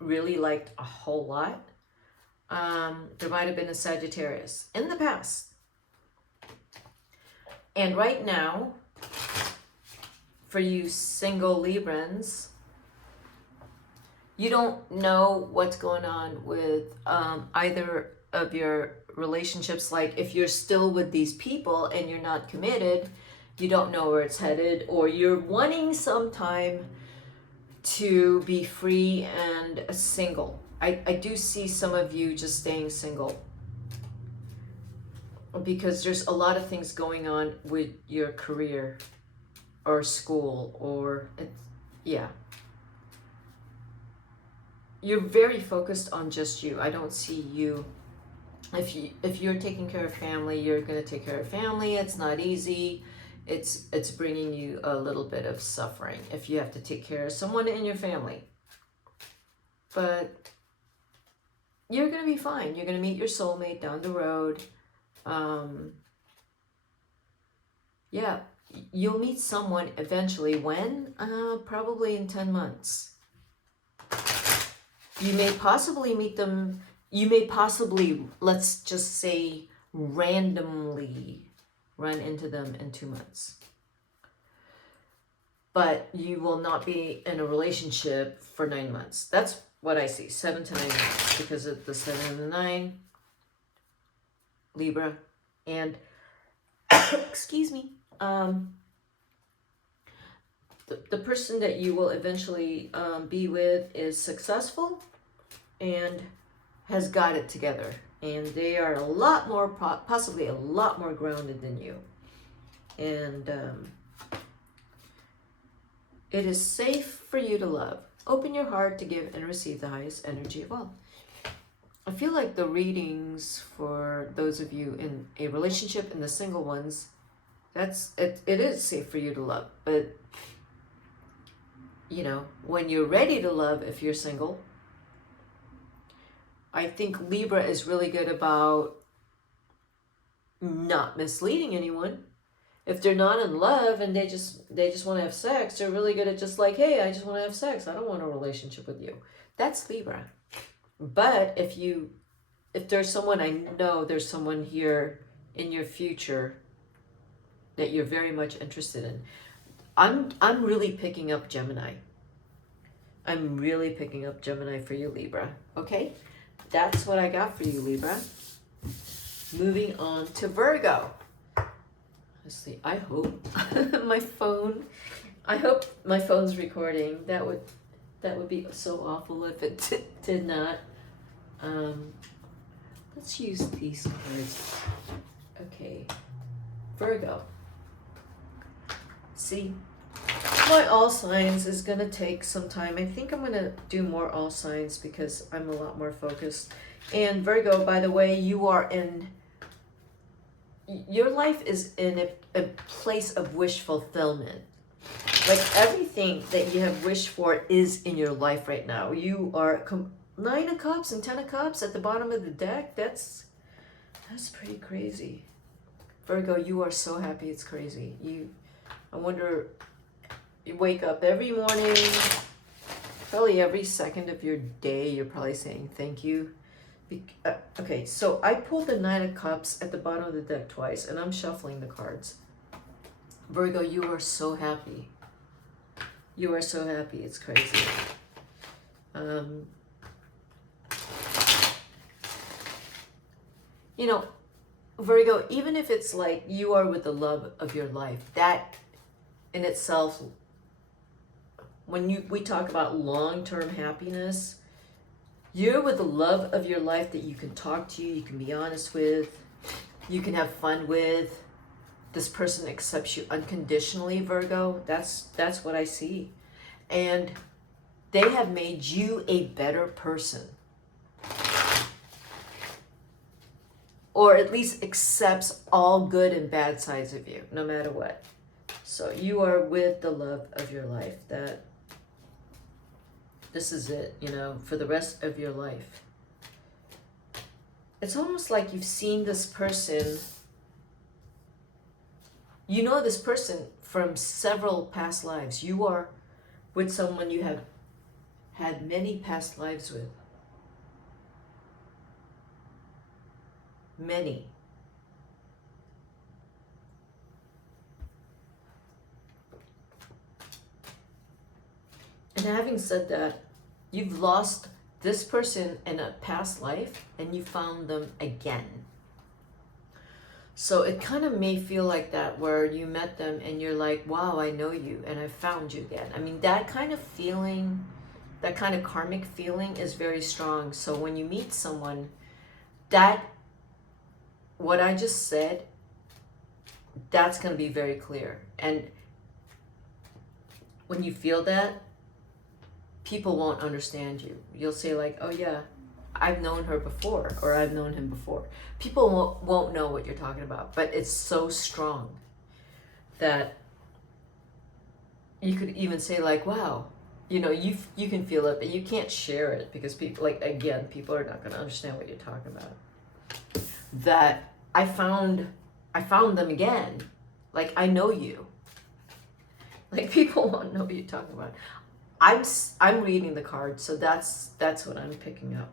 really liked a whole lot. There might have been a Sagittarius in the past. And right now, for you single Librans, you don't know what's going on with either of your relationships. Like, if you're still with these people and you're not committed, you don't know where it's headed, or you're wanting some time to be free and single. I do see some of you just staying single, because there's a lot of things going on with your career or school, or yeah. You're very focused on just you. I don't see you. If you're taking care of family, you're going to take care of family. It's not easy. It's bringing you a little bit of suffering if you have to take care of someone in your family. But you're going to be fine. You're going to meet your soulmate down the road. Yeah, you'll meet someone eventually. When? Probably in 10 months. You may possibly meet them you may possibly, let's just say, randomly run into them in 2 months. But you will not be in a relationship for 9 months. That's what I see, 7 to 9 months, because of the 7 and the 9, Libra, and excuse me, the person that you will eventually be with is successful and has got it together, and they are a lot more, possibly a lot more grounded than you, and it is safe for you to love. Open your heart to give and receive the highest energy of all. I feel like the readings for those of you in a relationship and the single ones, it is safe for you to love. But, you know, when you're ready to love, if you're single, I think Libra is really good about not misleading anyone. If they're not in love and they just want to have sex, they're really good at just like, hey, I just want to have sex. I don't want a relationship with you. That's Libra. But if there's someone, I know there's someone here in your future that you're very much interested in. I'm really picking up Gemini. I'm really picking up Gemini for you, Libra. Okay? That's what I got for you, Libra. Moving on to Virgo. Let's see. I hope I hope my phone's recording. That would be so awful if it did not. Let's use these cards. Okay. Virgo. See, my all signs is going to take some time. I think I'm going to do more all signs because I'm a lot more focused. And Virgo, by the way, your life is in a place of wish fulfillment. Like everything that you have wished for is in your life right now. You are 9 of Cups and 10 of Cups at the bottom of the deck. That's pretty crazy. Virgo, you are so happy it's crazy. I wonder, you wake up every morning, probably every second of your day, you're probably saying thank you. Okay, so I pulled the 9 of Cups at the bottom of the deck twice, and I'm shuffling the cards. Virgo, you are so happy. You are so happy, it's crazy. You know, Virgo, even if it's like you are with the love of your life, that in itself, when we talk about long-term happiness, you're with the love of your life that you can talk to, you can be honest with, you can have fun with. This person accepts you unconditionally, Virgo. That's what I see. And they have made you a better person. Or at least accepts all good and bad sides of you, no matter what. So you are with the love of your life. This is it, you know, for the rest of your life. It's almost like you've seen this person. You know this person from several past lives. You are with someone you have had many past lives with. Many. And having said that, you've lost this person in a past life and you found them again. So it kind of may feel like that, where you met them and you're like, wow, I know you and I found you again. I mean, that kind of feeling, that kind of karmic feeling is very strong. So when you meet someone, what I just said, that's going to be very clear. And when you feel that, people won't understand you. You'll say like, oh yeah, I've known her before, or I've known him before. People won't know what you're talking about, but it's so strong that you could even say like, wow, you know, you can feel it, but you can't share it because people, like, again, people are not going to understand what you're talking about. That I found them again. Like, I know you. Like, people won't know what you're talking about. I'm reading the cards, so that's what I'm picking up.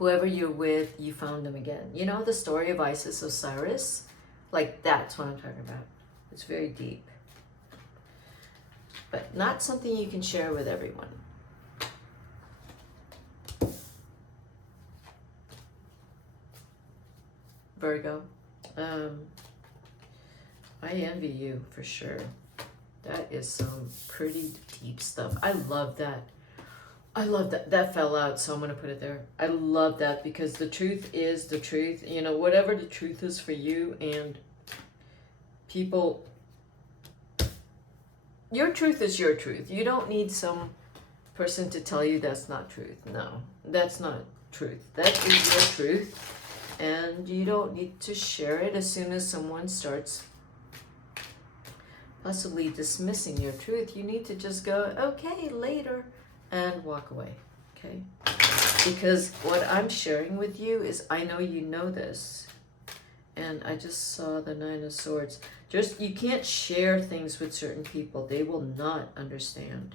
whoever you're with, you found them again. You know the story of Isis, Osiris? Like, that's what I'm talking about. It's very deep. But not something you can share with everyone. Virgo, I envy you for sure. That is some pretty deep stuff. I love that. I love that. That fell out, so I'm going to put it there. I love that because the truth is the truth. You know, whatever the truth is for you, and people, your truth is your truth. You don't need some person to tell you that's not truth. No, that's not truth. That is your truth. And you don't need to share it as soon as someone starts possibly dismissing your truth. You need to just go, okay, later, and walk away, okay? Because what I'm sharing with you is, I know you know this, and I just saw the Nine of Swords. Just, you can't share things with certain people. They will not understand.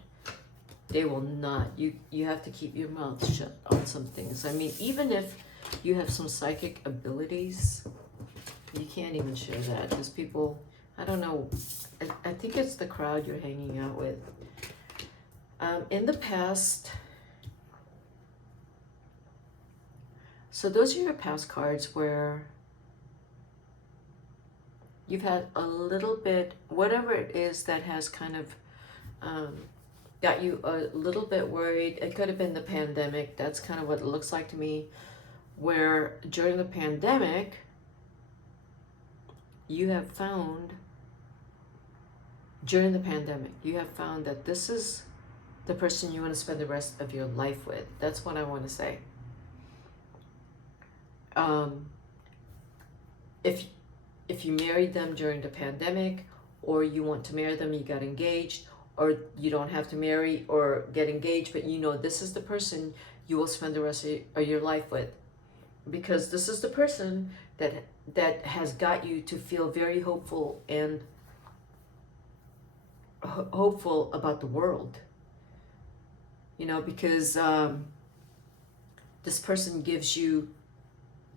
They will not. You have to keep your mouth shut on some things. I mean, even if you have some psychic abilities, you can't even share that because people, I don't know, I think it's the crowd you're hanging out with. In the past, so those are your past cards where you've had a little bit, whatever it is that has kind of got you a little bit worried. It could have been the pandemic. That's kind of what it looks like to me. Where during the pandemic, you have found that this is the person you want to spend the rest of your life with. That's what I want to say. If you married them during the pandemic, or you want to marry them, you got engaged, or you don't have to marry or get engaged, but you know this is the person you will spend the rest of your life with. Because this is the person that has got you to feel very hopeful and hopeful about the world. You know, because this person gives you,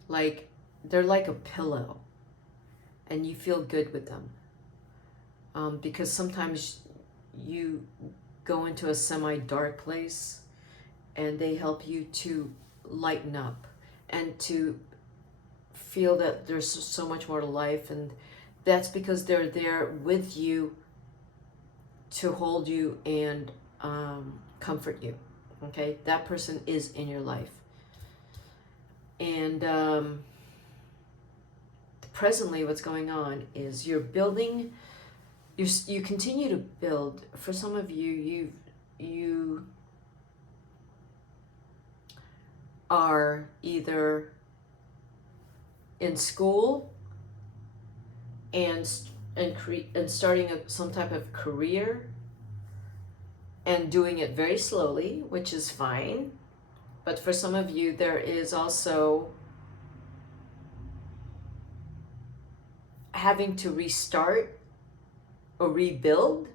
like, they're like a pillow, and you feel good with them. Because sometimes you go into a semi-dark place, and they help you to lighten up and to feel that there's so much more to life, and that's because they're there with you to hold you and comfort you. Okay, that person is in your life, and presently what's going on is you're building, you continue to build. For some of you, you are either in school and starting some type of career and doing it very slowly, which is fine. But for some of you, there is also having to restart or rebuild.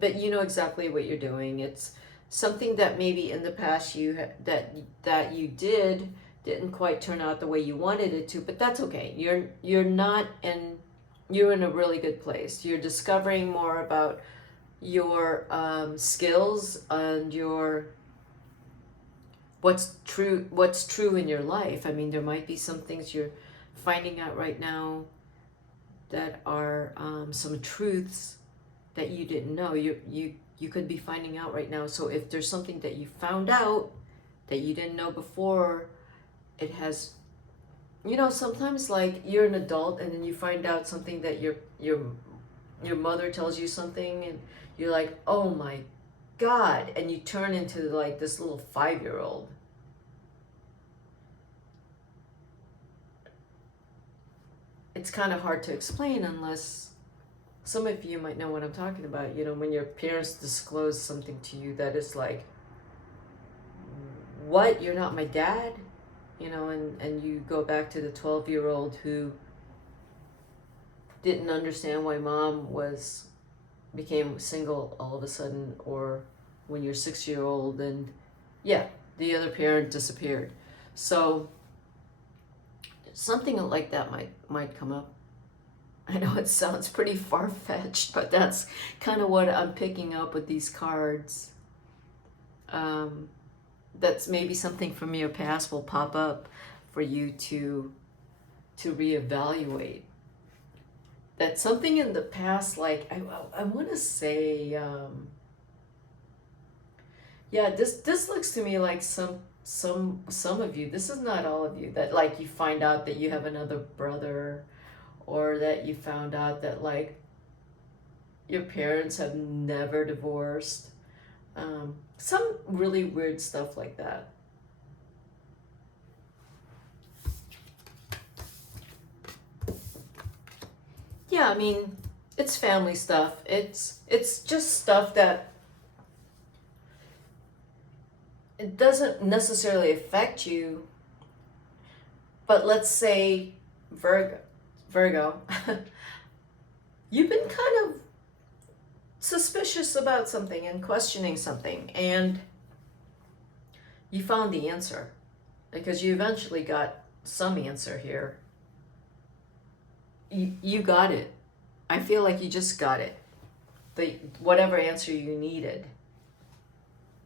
But you know exactly what you're doing. It's something that maybe in the past that you didn't quite turn out the way you wanted it to, but that's okay. You're in a really good place. You're discovering more about your skills and your what's true in your life. I mean, there might be some things you're finding out right now that are some truths that you didn't know. You could be finding out right now. So if there's something that you found out that you didn't know before, it has, you know, sometimes like you're an adult and then you find out something that your mother tells you something and you're like, oh my God, and you turn into like this little 5-year-old. It's kind of hard to explain unless some of you might know what I'm talking about. You know, when your parents disclose something to you that is like, what, you're not my dad? You know, and you go back to the 12-year-old who didn't understand why mom was became single all of a sudden, or when you're 6-year-old and yeah, the other parent disappeared. So something like that might come up. I know it sounds pretty far-fetched, but that's kind of what I'm picking up with these cards. That's maybe something from your past will pop up for you to reevaluate. That something in the past, like I want to say, yeah, this looks to me like some of you. This is not all of you. That like you find out that you have another brother, or that you found out that like your parents have never divorced. Some really weird stuff like that. Yeah, I mean, it's family stuff. It's just stuff that it doesn't necessarily affect you. But let's say Virgo, you've been kind of suspicious about something and questioning something, and you found the answer because you eventually got some answer here. You got it. I feel like you just got it. Whatever answer you needed.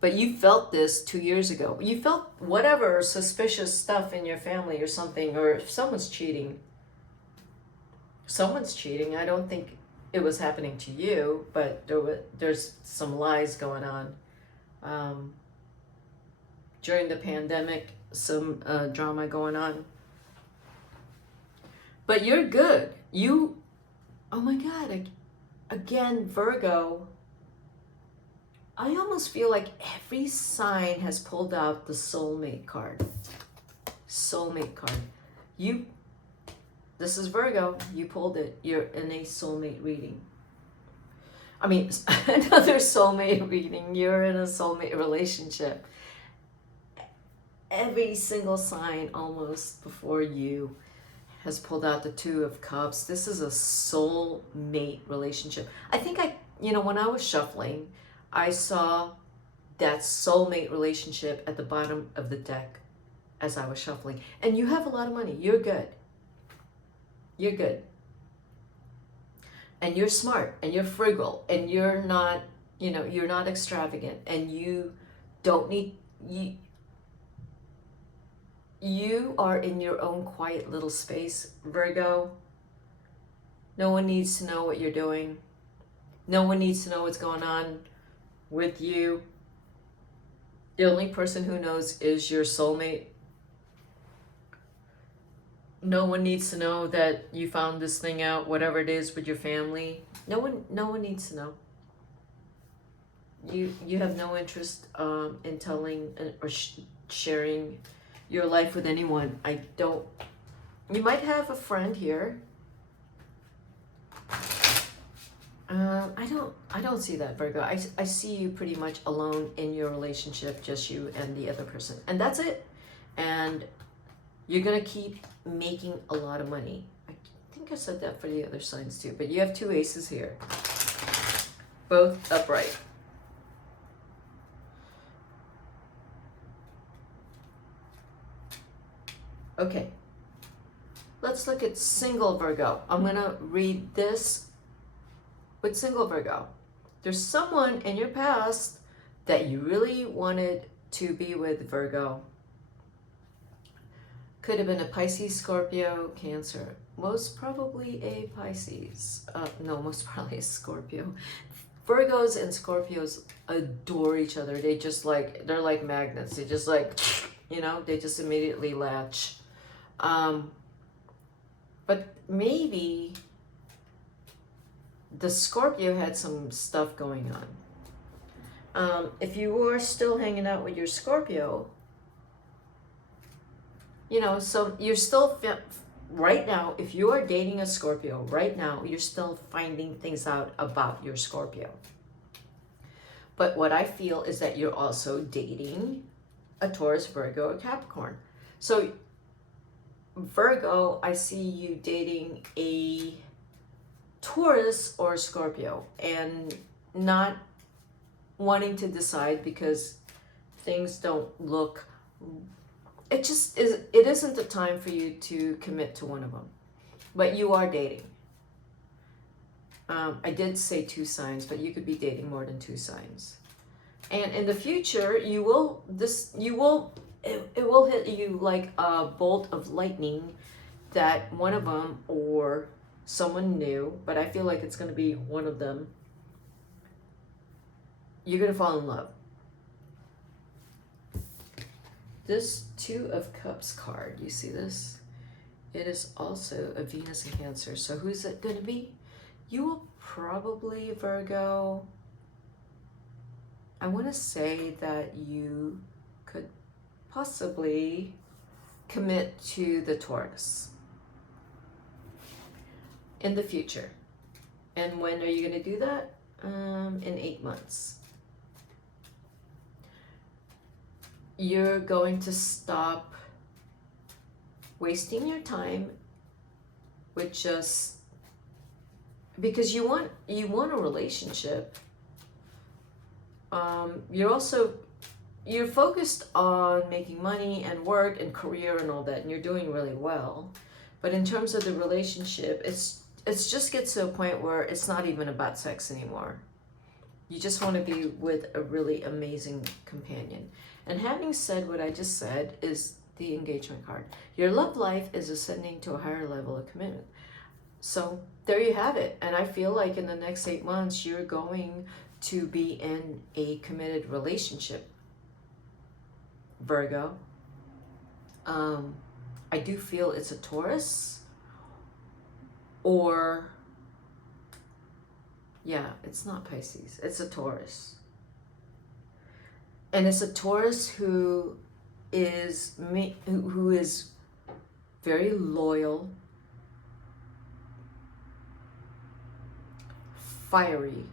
But you felt this 2 years ago. You felt whatever suspicious stuff in your family or something, or if someone's cheating. Someone's cheating. I don't think it was happening to you, but there's some lies going on. During the pandemic, some drama going on. But you're good. Oh my God, again, Virgo. I almost feel like every sign has pulled out the soulmate card. Soulmate card. This is Virgo. You pulled it. You're in a soulmate reading. I mean, another soulmate reading. You're in a soulmate relationship. Every single sign almost before you has pulled out the Two of Cups. This is a soulmate relationship. I think when I was shuffling, I saw that soulmate relationship at the bottom of the deck as I was shuffling. And you have a lot of money. You're good. You're good. And you're smart and you're frugal and you're not, you're not extravagant, and you don't need, you are in your own quiet little space, Virgo. No one needs to know what you're doing. No one needs to know what's going on with you. The only person who knows is your soulmate. No one needs to know that you found this thing out, whatever it is, with your family. No one needs to know. You have no interest in telling or sharing your life with anyone. You might have a friend here. I don't see that, Virgo. I see you pretty much alone in your relationship, just you and the other person. And that's it. And you're going to keep making a lot of money. I think I said that for the other signs too. But you have 2 aces here. Both upright. Okay. Let's look at single Virgo. I'm going to read this with single Virgo. There's someone in your past that you really wanted to be with, Virgo. Could have been a Pisces, Scorpio, Cancer. Most probably a Pisces. Most probably a Scorpio. Virgos and Scorpios adore each other. They're like magnets. They just they just immediately latch. But maybe the Scorpio had some stuff going on. If you were still hanging out with your Scorpio, so you're still, right now, if you are dating a Scorpio, right now, you're still finding things out about your Scorpio. But what I feel is that you're also dating a Taurus, Virgo, or Capricorn. So Virgo, I see you dating a Taurus or Scorpio, and not wanting to decide because things don't look, it just is, it isn't the time for you to commit to one of them, but you are dating. I did say 2 signs, but you could be dating more than 2 signs. And in the future, it will hit you like a bolt of lightning that one of them or someone new, but I feel like it's going to be one of them, you're going to fall in love. This 2 of Cups card, you see this? It is also a Venus in Cancer. So who's it going to be? You will probably, Virgo, I want to say that you could possibly commit to the Taurus in the future. And when are you going to do that? In 8 months. You're going to stop wasting your time with just, because you want a relationship. You're focused on making money and work and career and all that, and you're doing really well. But in terms of the relationship, it's just gets to a point where it's not even about sex anymore. You just want to be with a really amazing companion. And having said what I just said is the Engagement card. Your love life is ascending to a higher level of commitment. So there you have it. And I feel like in the next 8 months, you're going to be in a committed relationship, Virgo. I do feel it's a Taurus, or yeah, it's not Pisces, it's a Taurus. And it's a Taurus who is very loyal, fiery,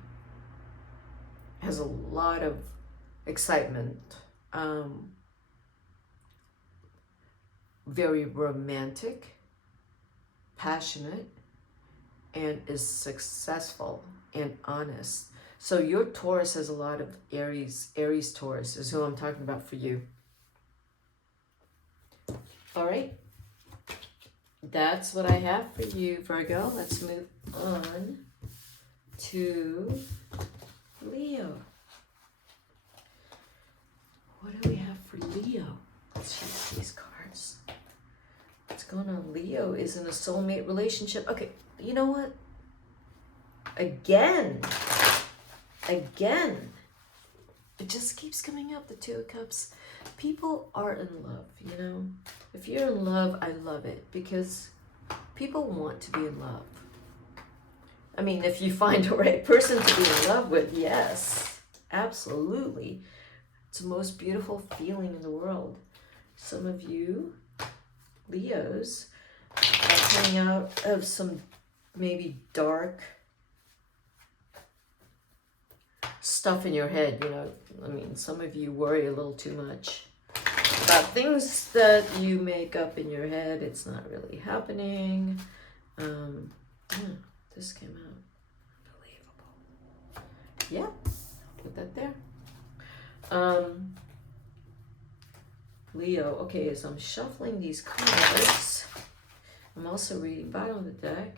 has a lot of excitement, very romantic, passionate, and is successful and honest. So your Taurus has a lot of Aries. Aries Taurus is who I'm talking about for you. All right. That's what I have for you, Virgo. Let's move on to Leo. What do we have for Leo? Let's use these cards. What's going on? Leo is in a soulmate relationship. Okay, you know what? Again, it just keeps coming up, the 2 of Cups. People are in love, you know? If you're in love, I love it, because people want to be in love. I mean, if you find the right person to be in love with, yes, absolutely. It's the most beautiful feeling in the world. Some of you, Leos, are coming out of some maybe dark stuff in your head, you know. I mean, some of you worry a little too much about things that you make up in your head. It's not really happening. Yeah, this came out. Unbelievable. Yeah, put that there. Leo, okay, as I'm shuffling these cards, I'm also reading bottom of the deck.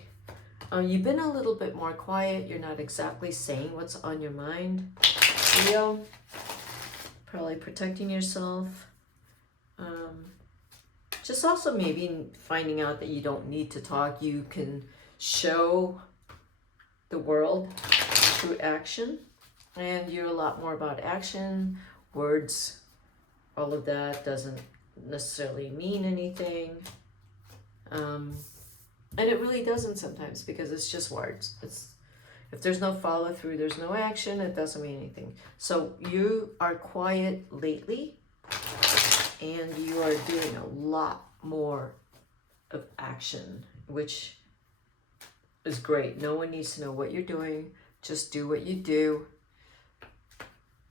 You've been a little bit more quiet. You're not exactly saying what's on your mind, Leo. Probably protecting yourself. Just also maybe finding out that you don't need to talk. You can show the world through action. And you're a lot more about action, words, all of that doesn't necessarily mean anything. And it really doesn't sometimes, because it's just words. If there's no follow through, there's no action, it doesn't mean anything. So you are quiet lately, and you are doing a lot more of action, which is great. No one needs to know what you're doing. Just do what you do.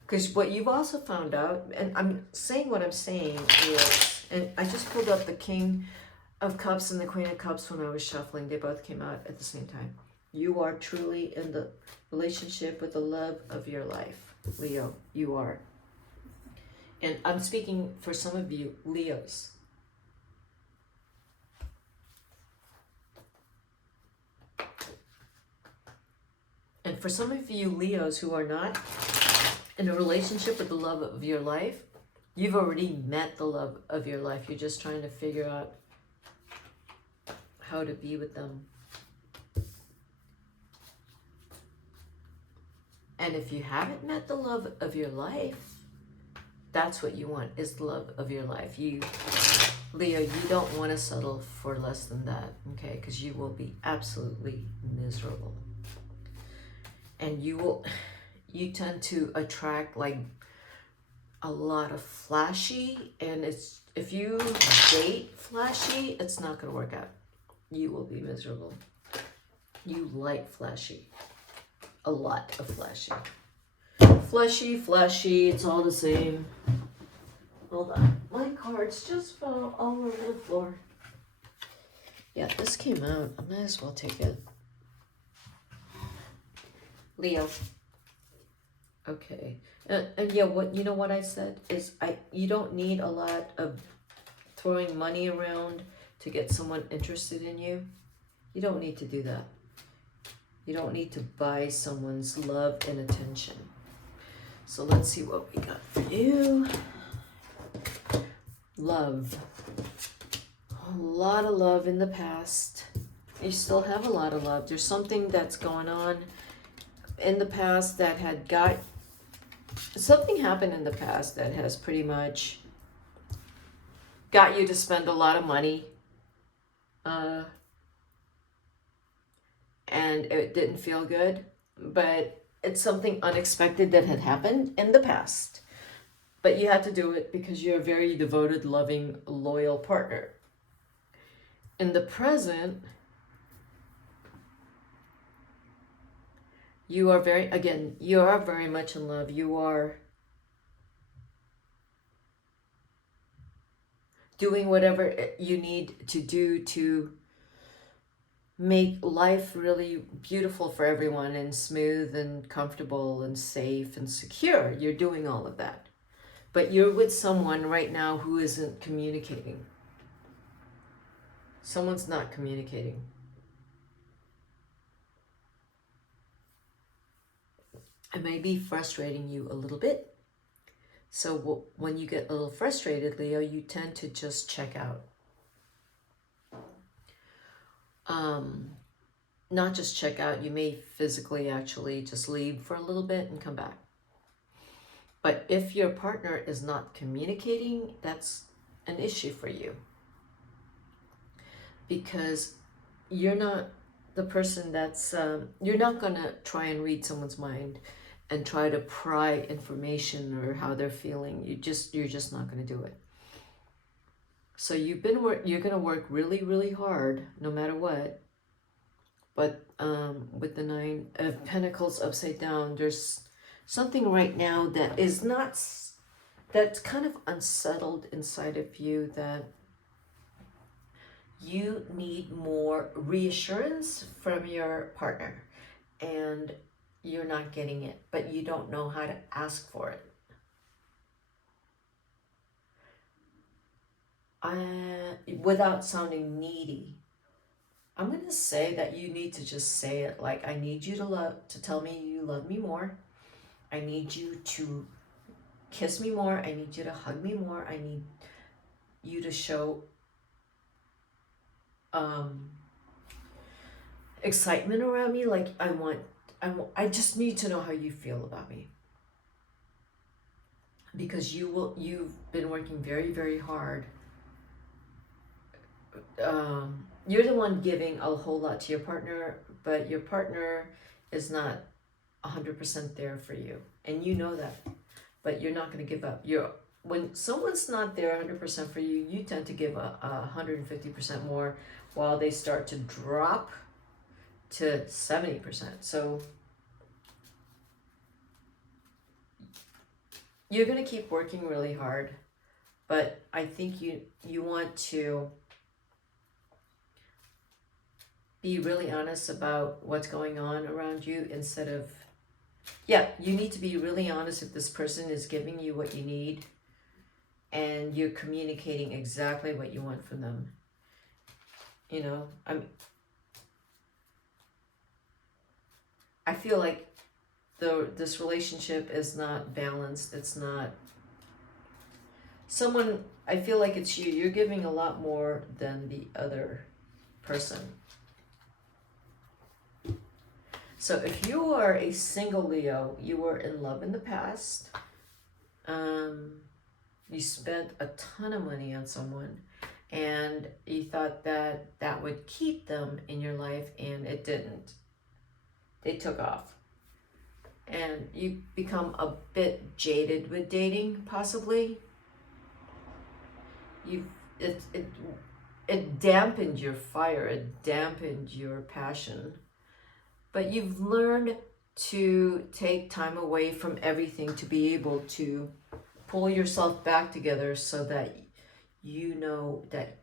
Because what you've also found out, and I'm saying what I'm saying is, and I just pulled up the King of Cups and the Queen of Cups when I was shuffling. They both came out at the same time. You are truly in the relationship with the love of your life, Leo. You are. And I'm speaking for some of you, Leos. And for some of you, Leos, who are not in a relationship with the love of your life, you've already met the love of your life. You're just trying to figure out how to be with them. And if you haven't met the love of your life, that's what you want, is the love of your life. You, Leo, you don't want to settle for less than that, okay? Because you will be absolutely miserable. And you tend to attract like a lot of flashy, and if you date flashy, it's not going to work out. You will be miserable. You like flashy. A lot of flashy. Flashy, it's all the same. Hold on. My cards just fell all over the floor. Yeah, this came out. I might as well take it. Leo. Okay. And yeah, you know what I said is you don't need a lot of throwing money around to get someone interested in you. You don't need to do that. You don't need to buy someone's love and attention. So let's see what we got for you. Love. A lot of love in the past. You still have a lot of love. There's something that's going on in the past that had got... Something happened in the past that has pretty much got you to spend a lot of money. And it didn't feel good. But it's something unexpected that had happened in the past. But you had to do it because you're a very devoted, loving, loyal partner. In the present, you are very much in love. You are doing whatever you need to do to make life really beautiful for everyone and smooth and comfortable and safe and secure. You're doing all of that. But you're with someone right now who isn't communicating. Someone's not communicating. It may be frustrating you a little bit. So when you get a little frustrated, Leo, you tend to just check out. Not just check out, you may physically actually just leave for a little bit and come back. But if your partner is not communicating, that's an issue for you. Because you're not the person that's, you're not going to try and read someone's mind and try to pry information or how they're feeling. You're just not going to do it. So you're going to work really, really hard no matter what. But with the Nine of Pentacles upside down, there's something right now that is not, that's kind of unsettled inside of you, that you need more reassurance from your partner and you're not getting it, but you don't know how to ask for it. Without sounding needy, I'm going to say that you need to just say it like, I need you to tell me you love me more. I need you to kiss me more. I need you to hug me more. I need you to show excitement around me. Like I just need to know how you feel about me. Because you've been working very, very hard. You're the one giving a whole lot to your partner, but your partner is not 100% there for you. And you know that, but you're not going to give up. When someone's not there 100% for you, you tend to give 150% more while they start to drop to 70%. So you're going to keep working really hard, but I think you want to be really honest about what's going on around you instead of, yeah, you need to be really honest if this person is giving you what you need and you're communicating exactly what you want from them. You know, I feel like this relationship is not balanced. It's not someone, I feel like it's you. You're giving a lot more than the other person. So if you are a single Leo, you were in love in the past. You spent a ton of money on someone and you thought that that would keep them in your life, and it didn't. They took off. And you become a bit jaded with dating, possibly. It dampened your fire, it dampened your passion. But you've learned to take time away from everything to be able to pull yourself back together so that you know that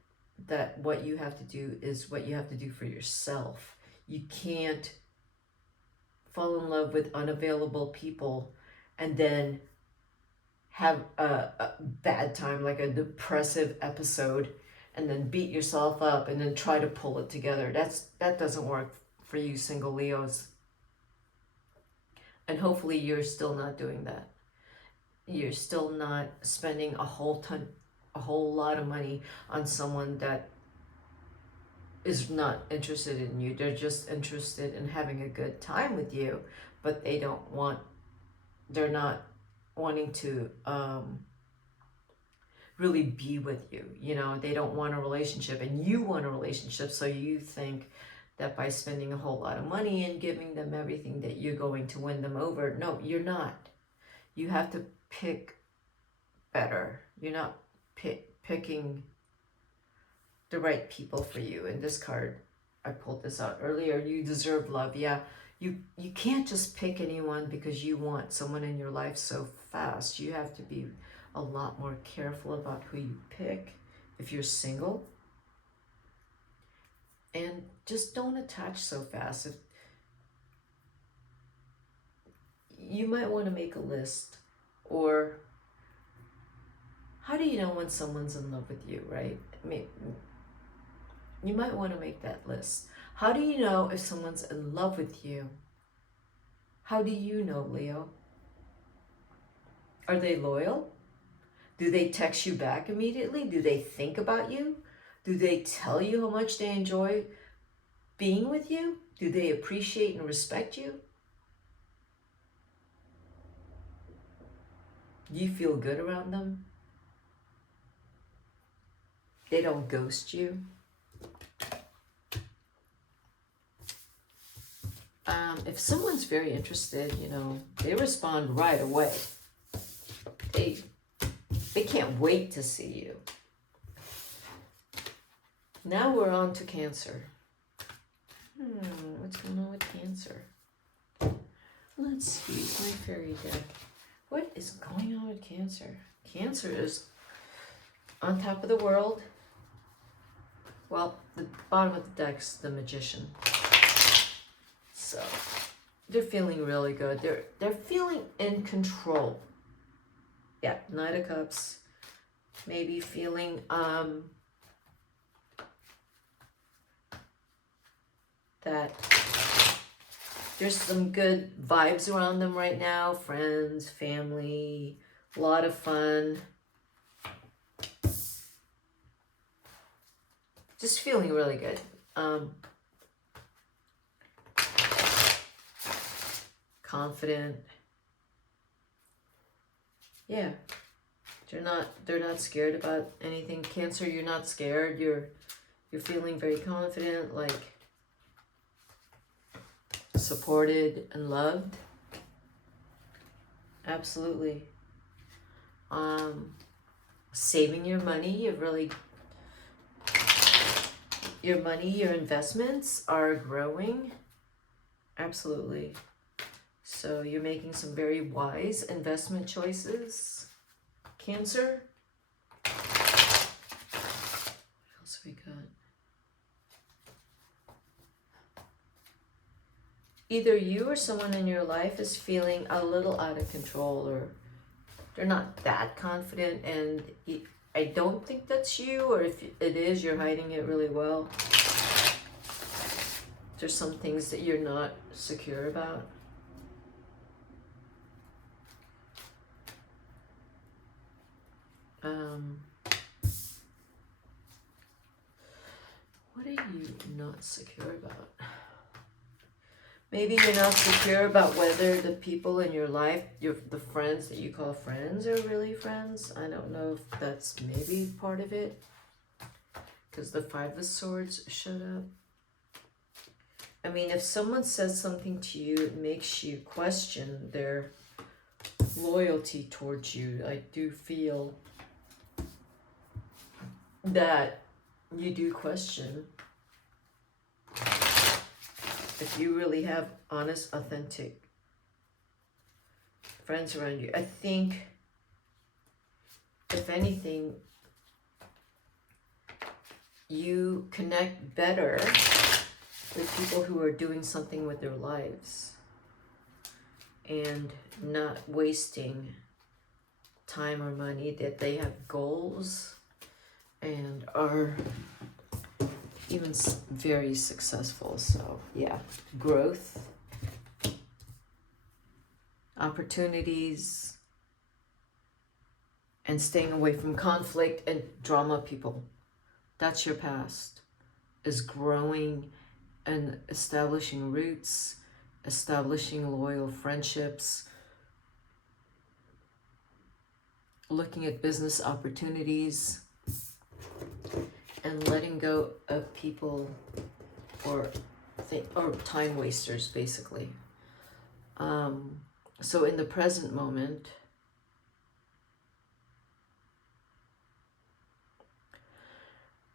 what you have to do is what you have to do for yourself. You can't fall in love with unavailable people and then have a bad time, like a depressive episode, and then beat yourself up and then try to pull it together. That doesn't work for you single Leos. And hopefully you're still not doing that. You're still not spending a whole lot of money on someone that is not interested in you. They're just interested in having a good time with you, but they're not wanting to really be with you. You know, they don't want a relationship and you want a relationship, so you think that by spending a whole lot of money and giving them everything that you're going to win them over. No, you're not. You have to pick better. You're not picking the right people for you. In this card, I pulled this out earlier, you deserve love. Yeah, you can't just pick anyone because you want someone in your life so fast. You have to be a lot more careful about who you pick if you're single. And just don't attach so fast. If you might want to make a list, or how do you know when someone's in love with you, right? I mean, you might want to make that list. How do you know if someone's in love with you? How do you know, Leo? Are they loyal? Do they text you back immediately? Do they think about you? Do they tell you how much they enjoy being with you? Do they appreciate and respect you? Do you feel good around them? They don't ghost you? If someone's very interested, you know, they respond right away. They can't wait to see you. Now we're on to Cancer. What's going on with Cancer? Let's use my fairy deck. What is going on with Cancer? Cancer is on top of the world. Well, the bottom of the deck's the Magician. So they're feeling really good. They're feeling in control. Yeah, Knight of Cups. Maybe feeling that there's some good vibes around them right now. Friends, family, a lot of fun. Just feeling really good. Confident. Yeah. They're not scared about anything. Cancer, you're not scared. You're feeling very confident, like supported and loved. Absolutely. Saving your money, your money, your investments are growing. Absolutely. So you're making some very wise investment choices, Cancer. What else we got? either you or someone in your life is feeling a little out of control, or they're not that confident, and I don't think that's you, or if it is, you're hiding it really well. There's some things that you're not secure about. What are you not secure about? Maybe you're not secure about whether the people in your life, the friends that you call friends, are really friends. I don't know if that's maybe part of it, because the Five of Swords showed up. I mean, if someone says something to you, it makes you question their loyalty towards you. I do feel that you do question if you really have honest, authentic friends around you. I think, if anything, you connect better with people who are doing something with their lives and not wasting time or money, that they have goals and are even very successful. So yeah, growth, opportunities, and staying away from conflict and drama people. That's your past, is growing and establishing roots, establishing loyal friendships, looking at business opportunities, and letting go of people or time wasters, basically. So in the present moment,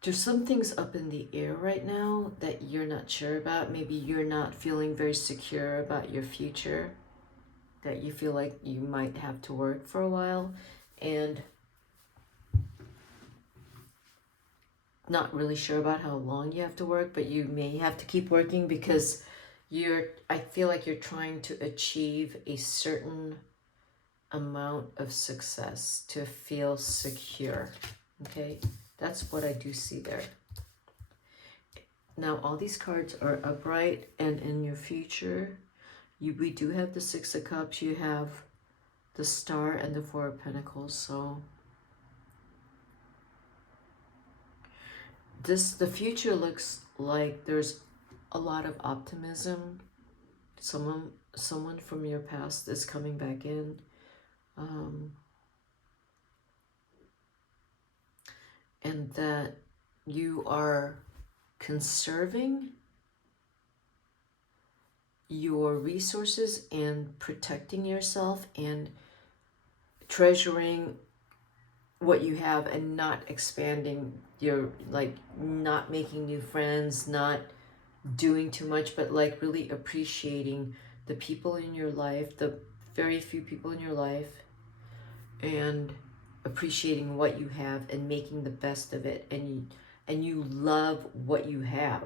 there's some things up in the air right now that you're not sure about. Maybe you're not feeling very secure about your future, that you feel like you might have to work for a while, and not really sure about how long you have to work, but you may have to keep working because I feel like you're trying to achieve a certain amount of success to feel secure. Okay, that's what I do see there. Now, all these cards are upright, and in your future, we do have the Six of Cups, you have the Star and the Four of Pentacles. So the future looks like there's a lot of optimism. Someone from your past is coming back in. And that you are conserving your resources and protecting yourself and treasuring what you have, and not expanding your, like, not making new friends, not doing too much, but like really appreciating the people in your life, the very few people in your life, and appreciating what you have and making the best of it, and you love what you have.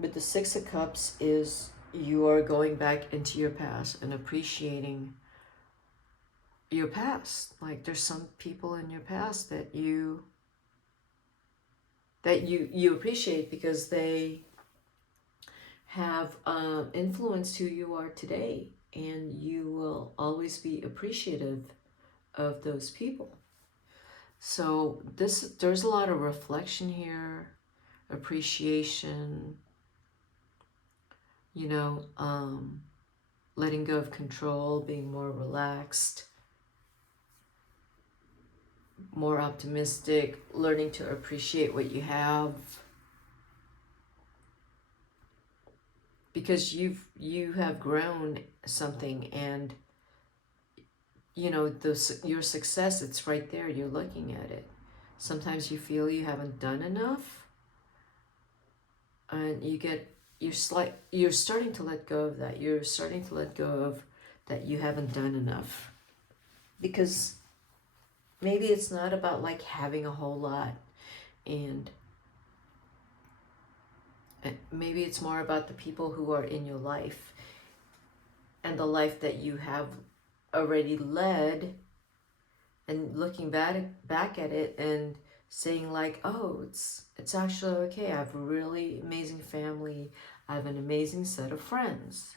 But the Six of Cups is you are going back into your past and appreciating your past. Like, there's some people in your past that you appreciate because they have influenced who you are today, and you will always be appreciative of those people. So there's a lot of reflection here, appreciation, letting go of control, being more relaxed, more optimistic, learning to appreciate what you have, because you have grown something, and your success, it's right there, you're looking at it. Sometimes you feel you haven't done enough, and you're starting to let go of that. You're starting to let go of that you haven't done enough, because maybe it's not about like having a whole lot and maybe it's more about the people who are in your life and the life that you have already led, and looking back at it and saying like, oh, it's actually okay. I have a really amazing family. I have an amazing set of friends.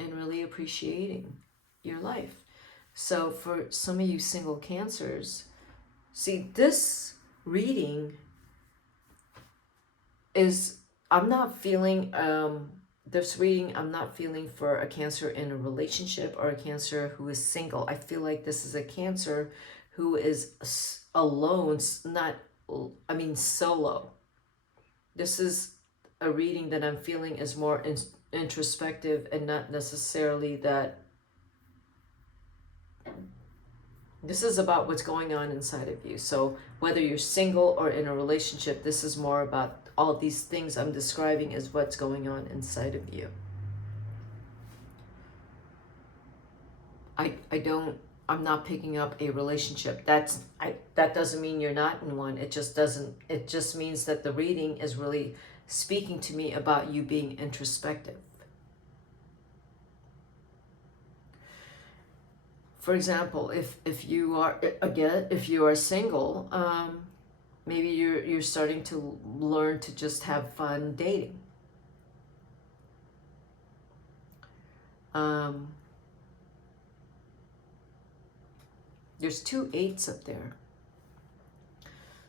And really appreciating your life. So for some of you single Cancers, see, this reading is, I'm not feeling, this reading, I'm not feeling for a Cancer in a relationship or a Cancer who is single. I feel like this is a Cancer who is alone, solo. This is a reading that I'm feeling is more introspective, and not necessarily that this is about what's going on inside of you. So whether you're single or in a relationship, this is more about all these things I'm describing is what's going on inside of you. I'm not picking up a relationship. That doesn't mean you're not in one. It just means that the reading is really speaking to me about you being introspective. For example, if you are single, maybe you're starting to learn to just have fun dating. There's 2 8s up there.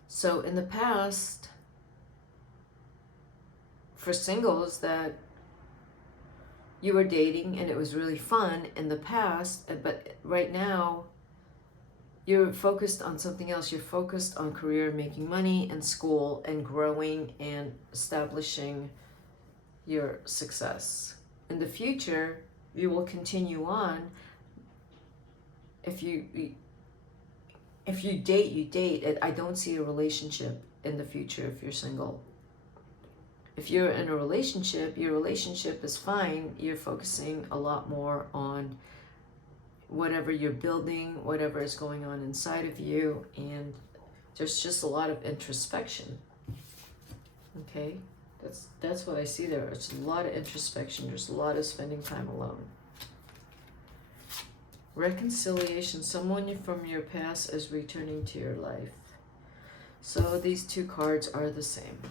So in the past, for singles that you were dating and it was really fun in the past, but right now you're focused on something else. You're focused on career, making money, and school, and growing and establishing your success. In the future, you will continue on. If you date, you date. I don't see a relationship in the future if you're single. If you're in a relationship, your relationship is fine. You're focusing a lot more on whatever you're building, whatever is going on inside of you, and there's just a lot of introspection. Okay? That's what I see there. It's a lot of introspection. There's a lot of spending time alone. Reconciliation. Someone from your past is returning to your life. So these 2 cards are the same.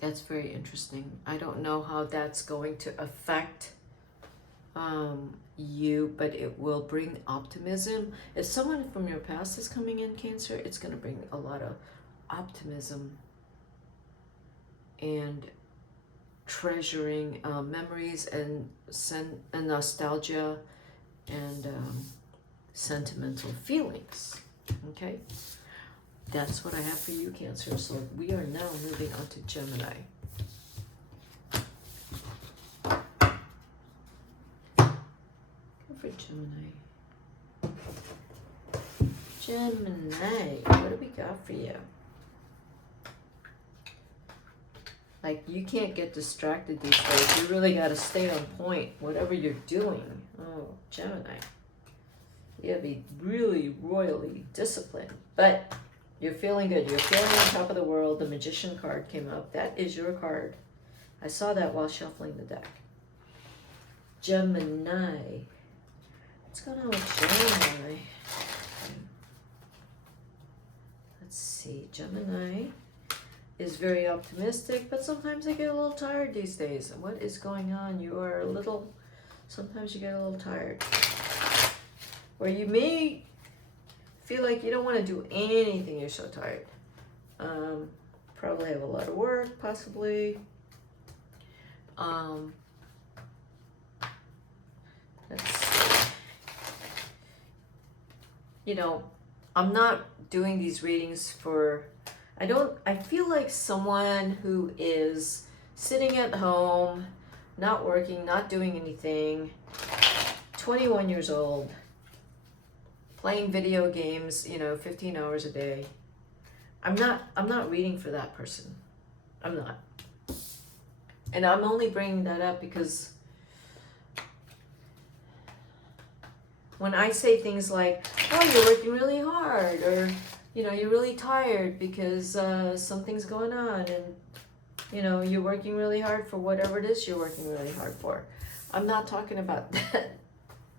That's very interesting. I don't know how that's going to affect you, but it will bring optimism. If someone from your past is coming in, Cancer, it's going to bring a lot of optimism and treasuring memories and nostalgia and sentimental feelings. Okay? That's what I have for you, Cancer. So we are now moving on to Gemini. Go for Gemini. Gemini, what do we got for you? Like, you can't get distracted these days. You really got to stay on point, whatever you're doing. Oh, Gemini. You got to be really royally disciplined. But you're feeling good. You're feeling on top of the world. The Magician card came up. That is your card. I saw that while shuffling the deck. Gemini. What's going on with Gemini? Let's see. Gemini is very optimistic, but sometimes I get a little tired these days. What is going on? You are sometimes you get a little tired. Or you may feel like you don't want to do anything, you're so tired. Probably have a lot of work, possibly. Let's see. I'm not doing these readings for, I feel like someone who is sitting at home, not working, not doing anything, 21 years old, playing video games, 15 hours a day. I'm not reading for that person. I'm not. And I'm only bringing that up because when I say things like, oh, you're working really hard, or, you know, you're really tired because something's going on, and you know, you're working really hard for whatever it is you're working really hard for. I'm not talking about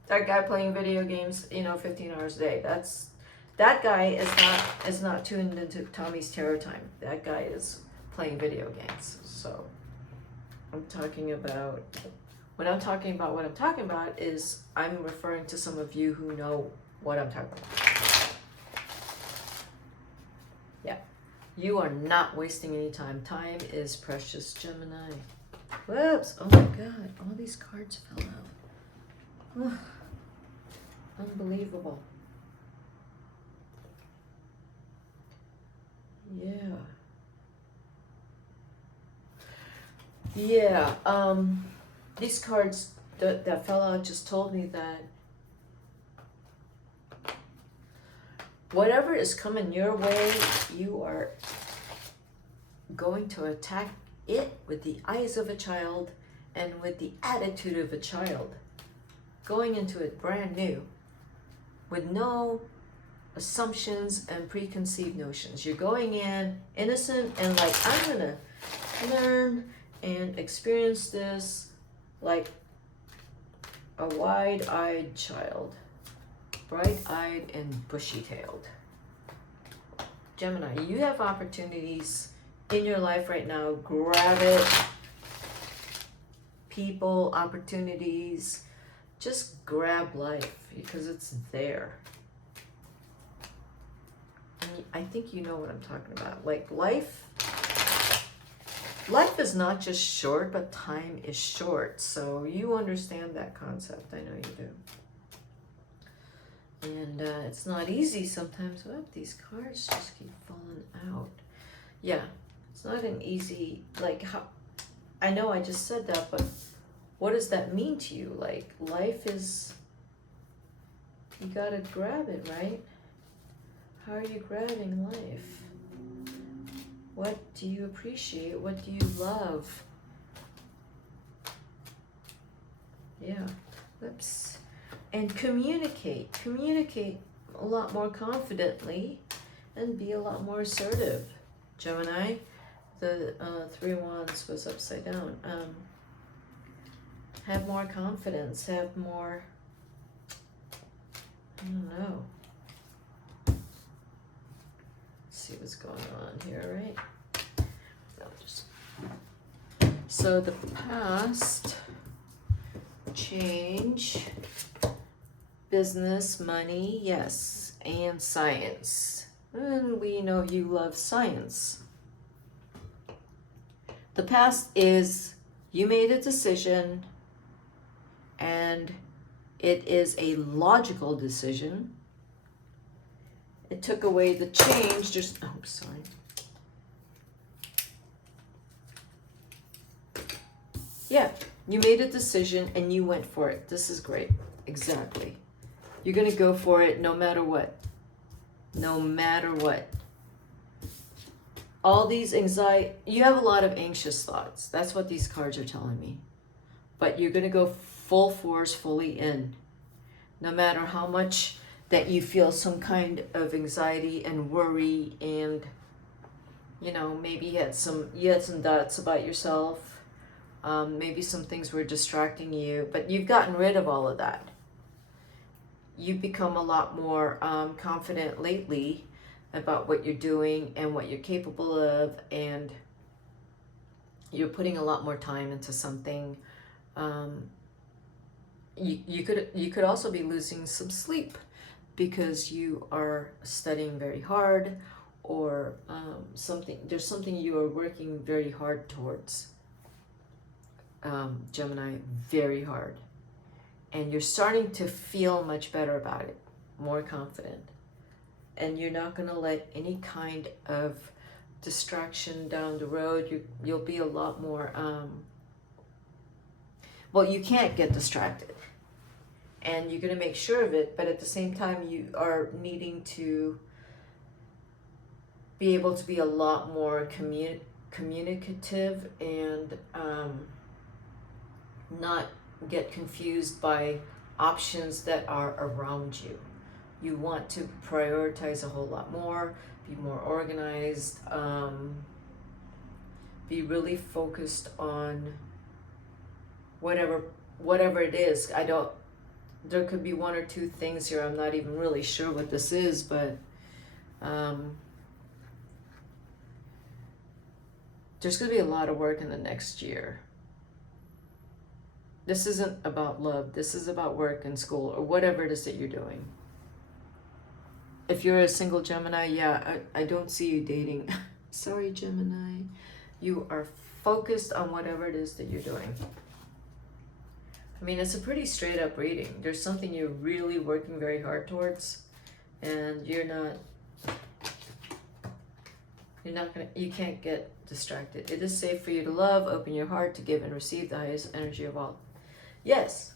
that guy playing video games, you know, 15 hours a day. That guy is not tuned into Tommy's tarot time. That guy is playing video games. So I'm talking about, when I'm talking about what I'm talking about is I'm referring to some of you who know what I'm talking about. Yeah. You are not wasting any time. Time is precious, Gemini. Whoops. Oh my God. All these cards fell out. Ugh. Unbelievable. Yeah. Yeah. These cards that fell out just told me that whatever is coming your way, you are going to attack it with the eyes of a child and with the attitude of a child. Going into it brand new, with no assumptions and preconceived notions. You're going in innocent and like, I'm gonna learn and experience this like a wide-eyed child, bright-eyed and bushy-tailed. Gemini, you have opportunities in your life right now. Grab it. People, opportunities, just grab life because it's there. And I think you know what I'm talking about. Like life is not just short, but time is short. So you understand that concept. I know you do. And it's not easy sometimes. What? These cards just keep falling out. Yeah, it's not an easy, like, how, I know I just said that, but what does that mean to you? Like, life is, you gotta grab it, right? How are you grabbing life? What do you appreciate? What do you love? Yeah, oops. And communicate a lot more confidently and be a lot more assertive. Gemini, the 3 of Wands was upside down. Have more confidence, have more, I don't know. Let's see what's going on here, right? So the past, change, business, money, yes, and science. And we know you love science. The past is you made a decision, and it is a logical decision. It took away the change, just, oh, sorry. Yeah, you made a decision and you went for it. This is great. Exactly. You're going to go for it no matter what. No matter what. All these anxiety, you have a lot of anxious thoughts. That's what these cards are telling me. But you're going to go full force, fully in. No matter how much that you feel some kind of anxiety and worry, and you know, maybe you had some doubts about yourself. Maybe some things were distracting you, but you've gotten rid of all of that. You've become a lot more confident lately about what you're doing and what you're capable of, and you're putting a lot more time into something. You could also be losing some sleep because you are studying very hard, or there's something you are working very hard towards. Gemini, very hard. And you're starting to feel much better about it, more confident. And you're not going to let any kind of distraction down the road. You'll be a lot more, well, you can't get distracted. And you're going to make sure of it, but at the same time, you are needing to be able to be a lot more communicative and not get confused by options that are around you. You want to prioritize a whole lot more, be more organized, be really focused on whatever it is. There could be one or two things here. I'm not even really sure what this is, but there's going to be a lot of work in the next year. This isn't about love. This is about work and school or whatever it is that you're doing. If you're a single Gemini, yeah, I don't see you dating. Sorry, Gemini. You are focused on whatever it is that you're doing. I mean, it's a pretty straight up reading. There's something you're really working very hard towards, and you can't get distracted. It is safe for you to love, open your heart, to give and receive the highest energy of all. Yes,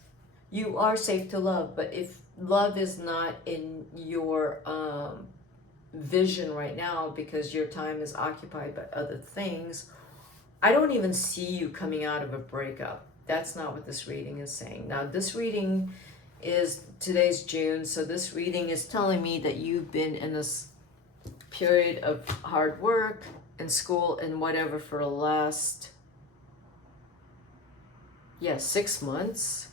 you are safe to love, but if love is not in your vision right now because your time is occupied by other things, I don't even see you coming out of a breakup. That's not what this reading is saying. Now, this reading is, today's June, so this reading is telling me that you've been in this period of hard work and school and whatever for the last, 6 months.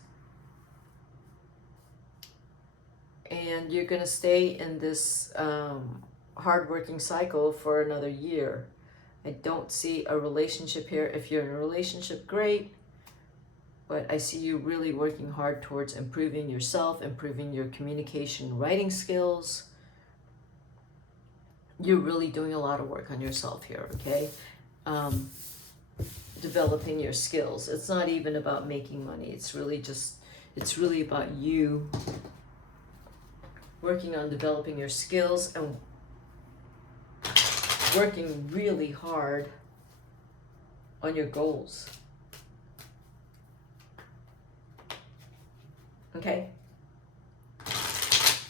And you're going to stay in this hard-working cycle for another year. I don't see a relationship here. If you're in a relationship, great. But I see you really working hard towards improving yourself, improving your communication, writing skills. You're really doing a lot of work on yourself here, okay? Developing your skills. It's not even about making money. It's really about you working on developing your skills and working really hard on your goals. Okay?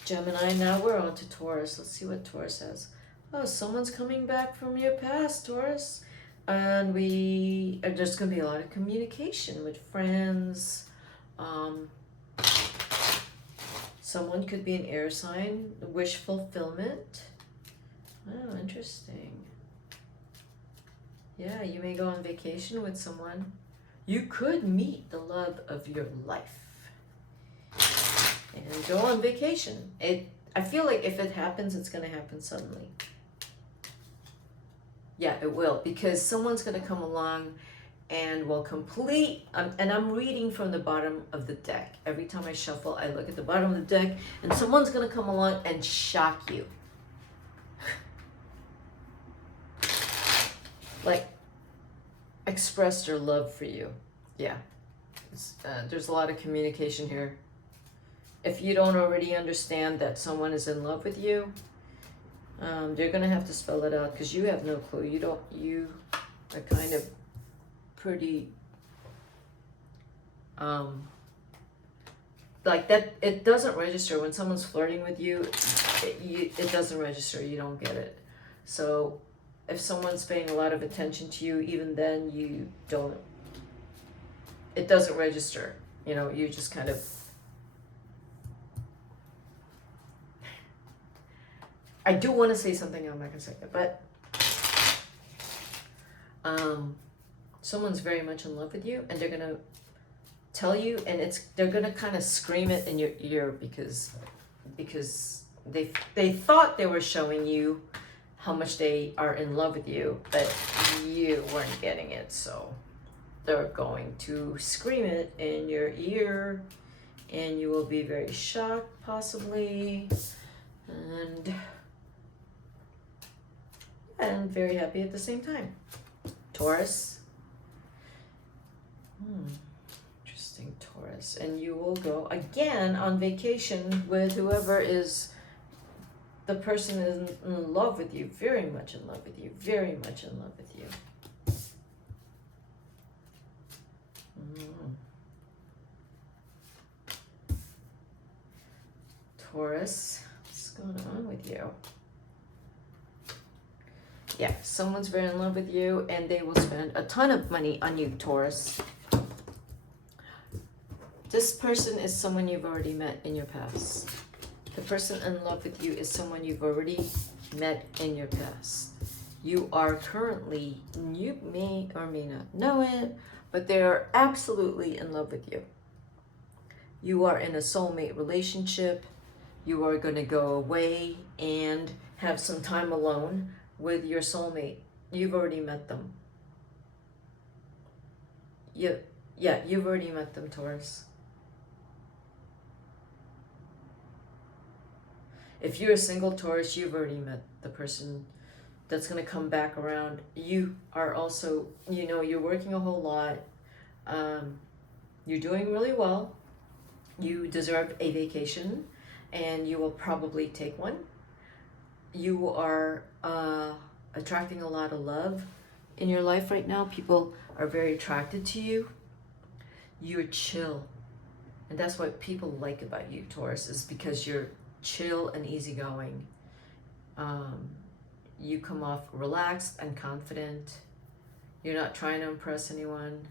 Gemini, now we're on to Taurus. Let's see what Taurus says. Oh, someone's coming back from your past, Taurus. And there's going to be a lot of communication with friends. Someone could be an air sign, wish fulfillment. Oh, interesting. Yeah, you may go on vacation with someone. You could meet the love of your life and go on vacation. I feel like if it happens, it's going to happen suddenly. Yeah, it will, because someone's going to come along and will complete, and I'm reading from the bottom of the deck. Every time I shuffle, I look at the bottom of the deck, and someone's going to come along and shock you. Like, express their love for you. Yeah. There's a lot of communication here. If you don't already understand that someone is in love with you, they're going to have to spell it out, because you have no clue. You are kind of pretty, like that, it doesn't register. When someone's flirting with you, it doesn't register. You don't get it. So if someone's paying a lot of attention to you, even then it doesn't register. You just kind of, I do want to say something, I'm not going to say it, but someone's very much in love with you, and they're going to tell you, and they're going to kind of scream it in your ear because they thought they were showing you how much they are in love with you, but you weren't getting it, so they're going to scream it in your ear, and you will be very shocked, possibly, and very happy at the same time. Taurus. Interesting, Taurus. And you will go again on vacation with whoever is the person is in love with you, very much in love with you, very much in love with you. Taurus, what's going on with you? Yeah, someone's very in love with you, and they will spend a ton of money on you, Taurus. This person is someone you've already met in your past. The person in love with you is someone you've already met in your past. You are currently, you may or may not know it, but they are absolutely in love with you. You are in a soulmate relationship. You are going to go away and have some time alone with your soulmate. You've already met them. Yeah, you've already met them, Taurus. If you're a single Taurus, you've already met the person that's going to come back around. You are also, you're working a whole lot. You're doing really well. You deserve a vacation, and you will probably take one. You are attracting a lot of love in your life right now. People are very attracted to you. You're chill. And that's what people like about you, Taurus, is because you're chill and easygoing. You come off relaxed and confident. You're not trying to impress anyone.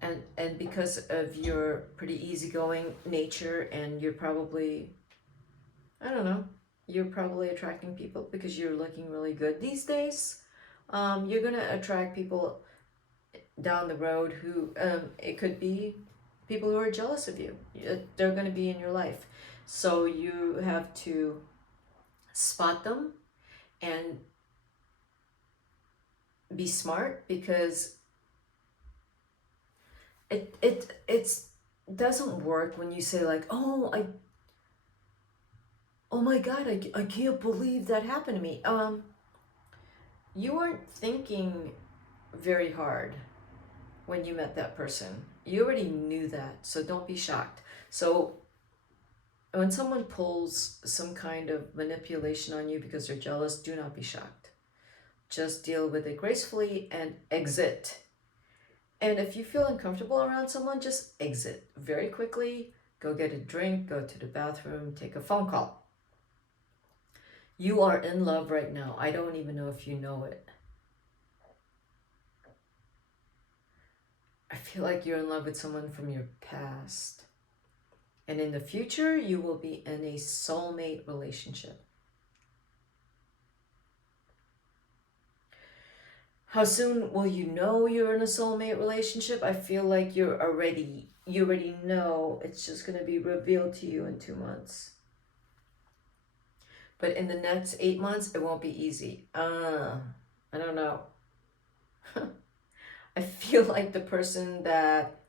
And because of your pretty easygoing nature, and you're probably, I don't know, you're probably attracting people because you're looking really good these days. You're going to attract people down the road who, it could be people who are jealous of you. They're going to be in your life. So you have to spot them and be smart, because it doesn't work when you say like, oh my God, I can't believe that happened to me. You weren't thinking very hard when you met that person. You already knew that, so don't be shocked. So when someone pulls some kind of manipulation on you because they're jealous, do not be shocked. Just deal with it gracefully and exit. And if you feel uncomfortable around someone, just exit very quickly. Go get a drink, go to the bathroom, take a phone call. You are in love right now. I don't even know if you know it. I feel like you're in love with someone from your past. And in the future, you will be in a soulmate relationship. How soon will you know you're in a soulmate relationship? I feel like you already know. It's just going to be revealed to you in 2 months. But in the next 8 months, it won't be easy. I don't know. I feel like the person that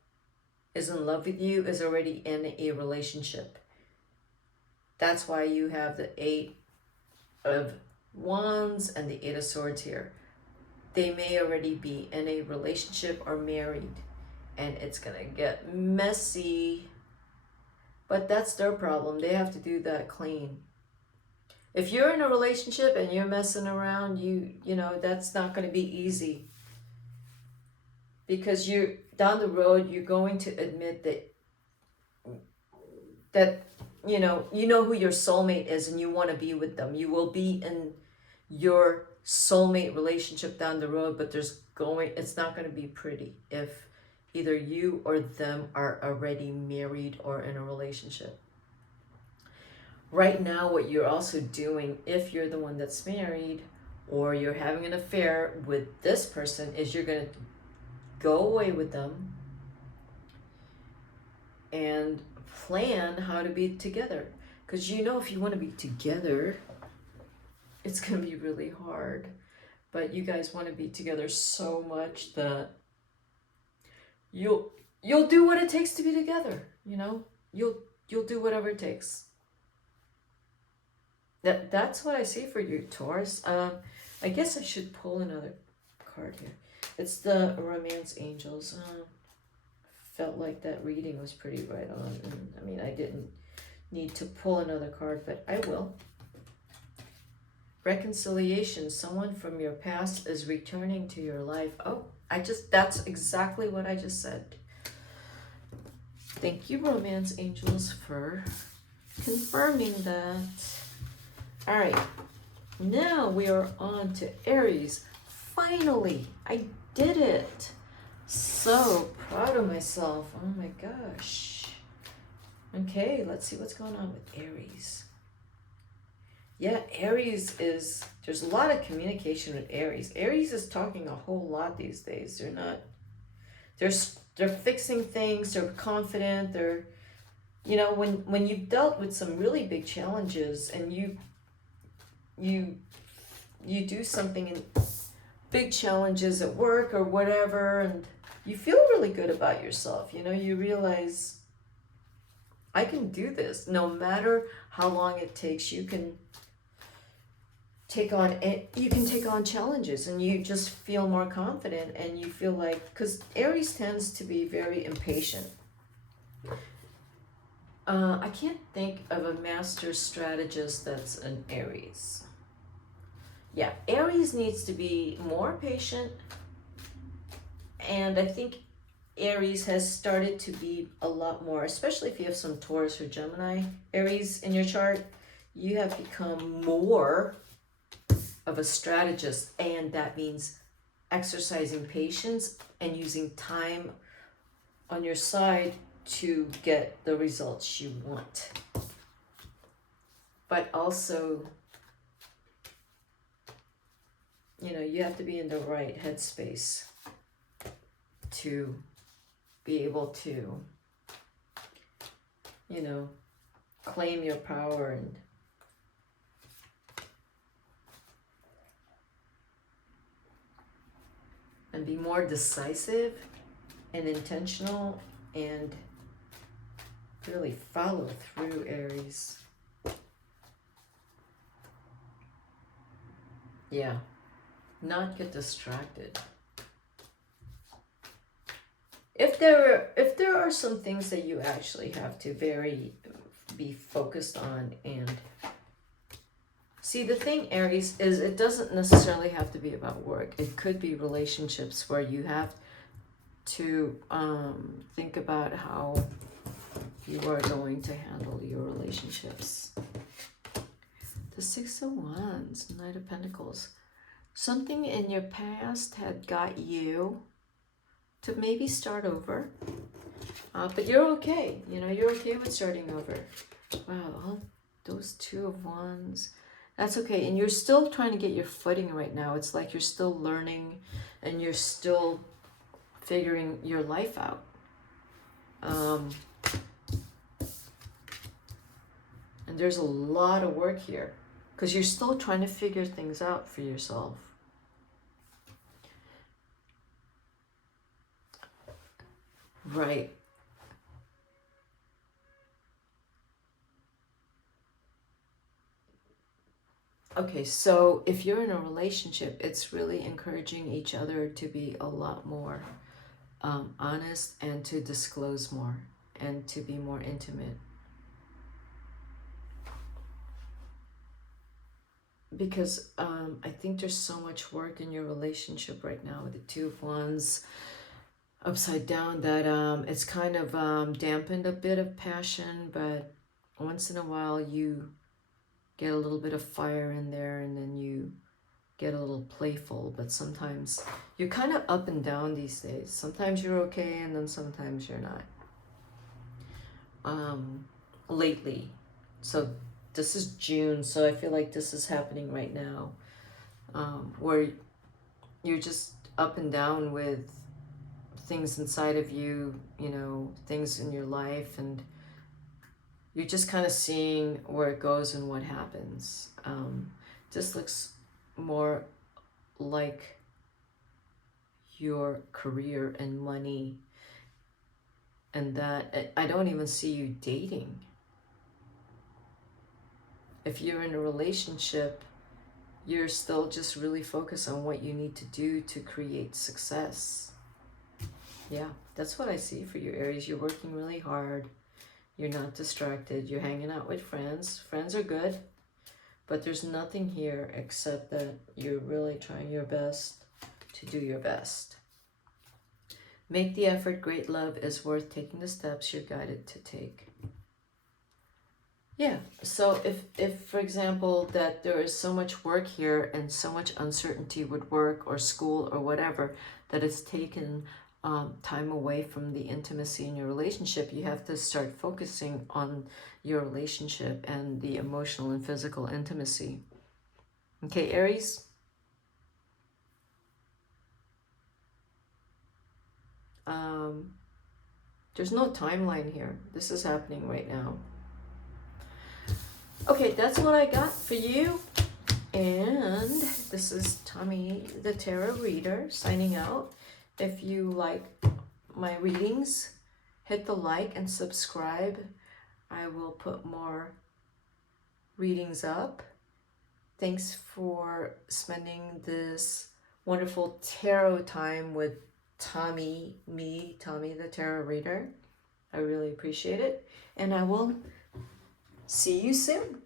is in love with you is already in a relationship. That's why you have the 8 of Wands and the 8 of Swords here. They may already be in a relationship or married, and it's gonna get messy. But that's their problem. They have to do that clean. If you're in a relationship and you're messing around, you know that's not going to be easy. Because you're down the road, you're going to admit that you know who your soulmate is, and you want to be with them. You will be in your soulmate relationship down the road, but it's not going to be pretty if either you or them are already married or in a relationship. Right now, what you're also doing, if you're the one that's married or you're having an affair with this person, is you're going to go away with them and plan how to be together. Because if you want to be together, it's going to be really hard. But you guys want to be together so much that you'll do what it takes to be together. You'll do whatever it takes. That's what I see for you, Taurus. I guess I should pull another card here. It's the Romance Angels. Felt like that reading was pretty right on. And, I didn't need to pull another card, but I will. Reconciliation. Someone from your past is returning to your life. Oh, that's exactly what I just said. Thank you, Romance Angels, for confirming that. All right, now we are on to Aries. Finally, I did it. So proud of myself. Oh my gosh. Okay, let's see what's going on with Aries. Yeah, Aries is, there's a lot of communication with Aries. Aries is talking a whole lot these days. They're fixing things, they're confident, they're, you know, when you've dealt with some really big challenges and you do something in big challenges at work or whatever, and you feel really good about yourself, you know, you realize, I can do this. No matter how long it takes, you can take on challenges, and you just feel more confident, and you feel like, because Aries tends to be very impatient. I can't think of a master strategist that's an Aries. Yeah, Aries needs to be more patient, and I think Aries has started to be a lot more, especially if you have some Taurus or Gemini Aries in your chart, you have become more of a strategist, and that means exercising patience and using time on your side to get the results you want. But also, you know, you have to be in the right headspace to be able to, you know, claim your power and be more decisive and intentional and really follow through, Aries. Yeah, not get distracted. If there are some things that you actually have to be focused on, and see, the thing, Aries, is it doesn't necessarily have to be about work. It could be relationships where you have to think about how you are going to handle your relationships. The Six of Wands, Knight of Pentacles. Something in your past had got you to maybe start over. But you're okay. You know, you're okay with starting over. Wow, those Two of Wands. That's okay. And you're still trying to get your footing right now. It's like you're still learning and you're still figuring your life out. And there's a lot of work here because you're still trying to figure things out for yourself. Right. Okay, so if you're in a relationship, it's really encouraging each other to be a lot more honest and to disclose more and to be more intimate. Because I think there's so much work in your relationship right now with the Two of Wands upside down that it's kind of dampened a bit of passion, but once in a while you get a little bit of fire in there and then you get a little playful, but sometimes you're kind of up and down these days. Sometimes you're okay and then sometimes you're not. Lately. So this is June, so I feel like this is happening right now, where you're just up and down with things inside of you, you know, things in your life, and you're just kind of seeing where it goes and what happens. This looks more like your career and money, and that I don't even see you dating. If you're in a relationship, you're still just really focused on what you need to do to create success. Yeah, that's what I see for you, Aries. You're working really hard. You're not distracted. You're hanging out with friends. Friends are good, but there's nothing here except that you're really trying your best to do your best. Make the effort. Great love is worth taking the steps you're guided to take. Yeah, so if for example, that there is so much work here and so much uncertainty with work or school or whatever, that it's taken time away from the intimacy in your relationship. You have to start focusing on your relationship and the emotional and physical intimacy. Okay, Aries. There's no timeline here. This is happening right now. Okay, that's what I got for you. And this is Tommy, the tarot reader, signing out. If you like my readings, hit the like and subscribe. I will put more readings up. Thanks for spending this wonderful tarot time with Tommy, Tommy the tarot reader. I really appreciate it. And I will see you soon.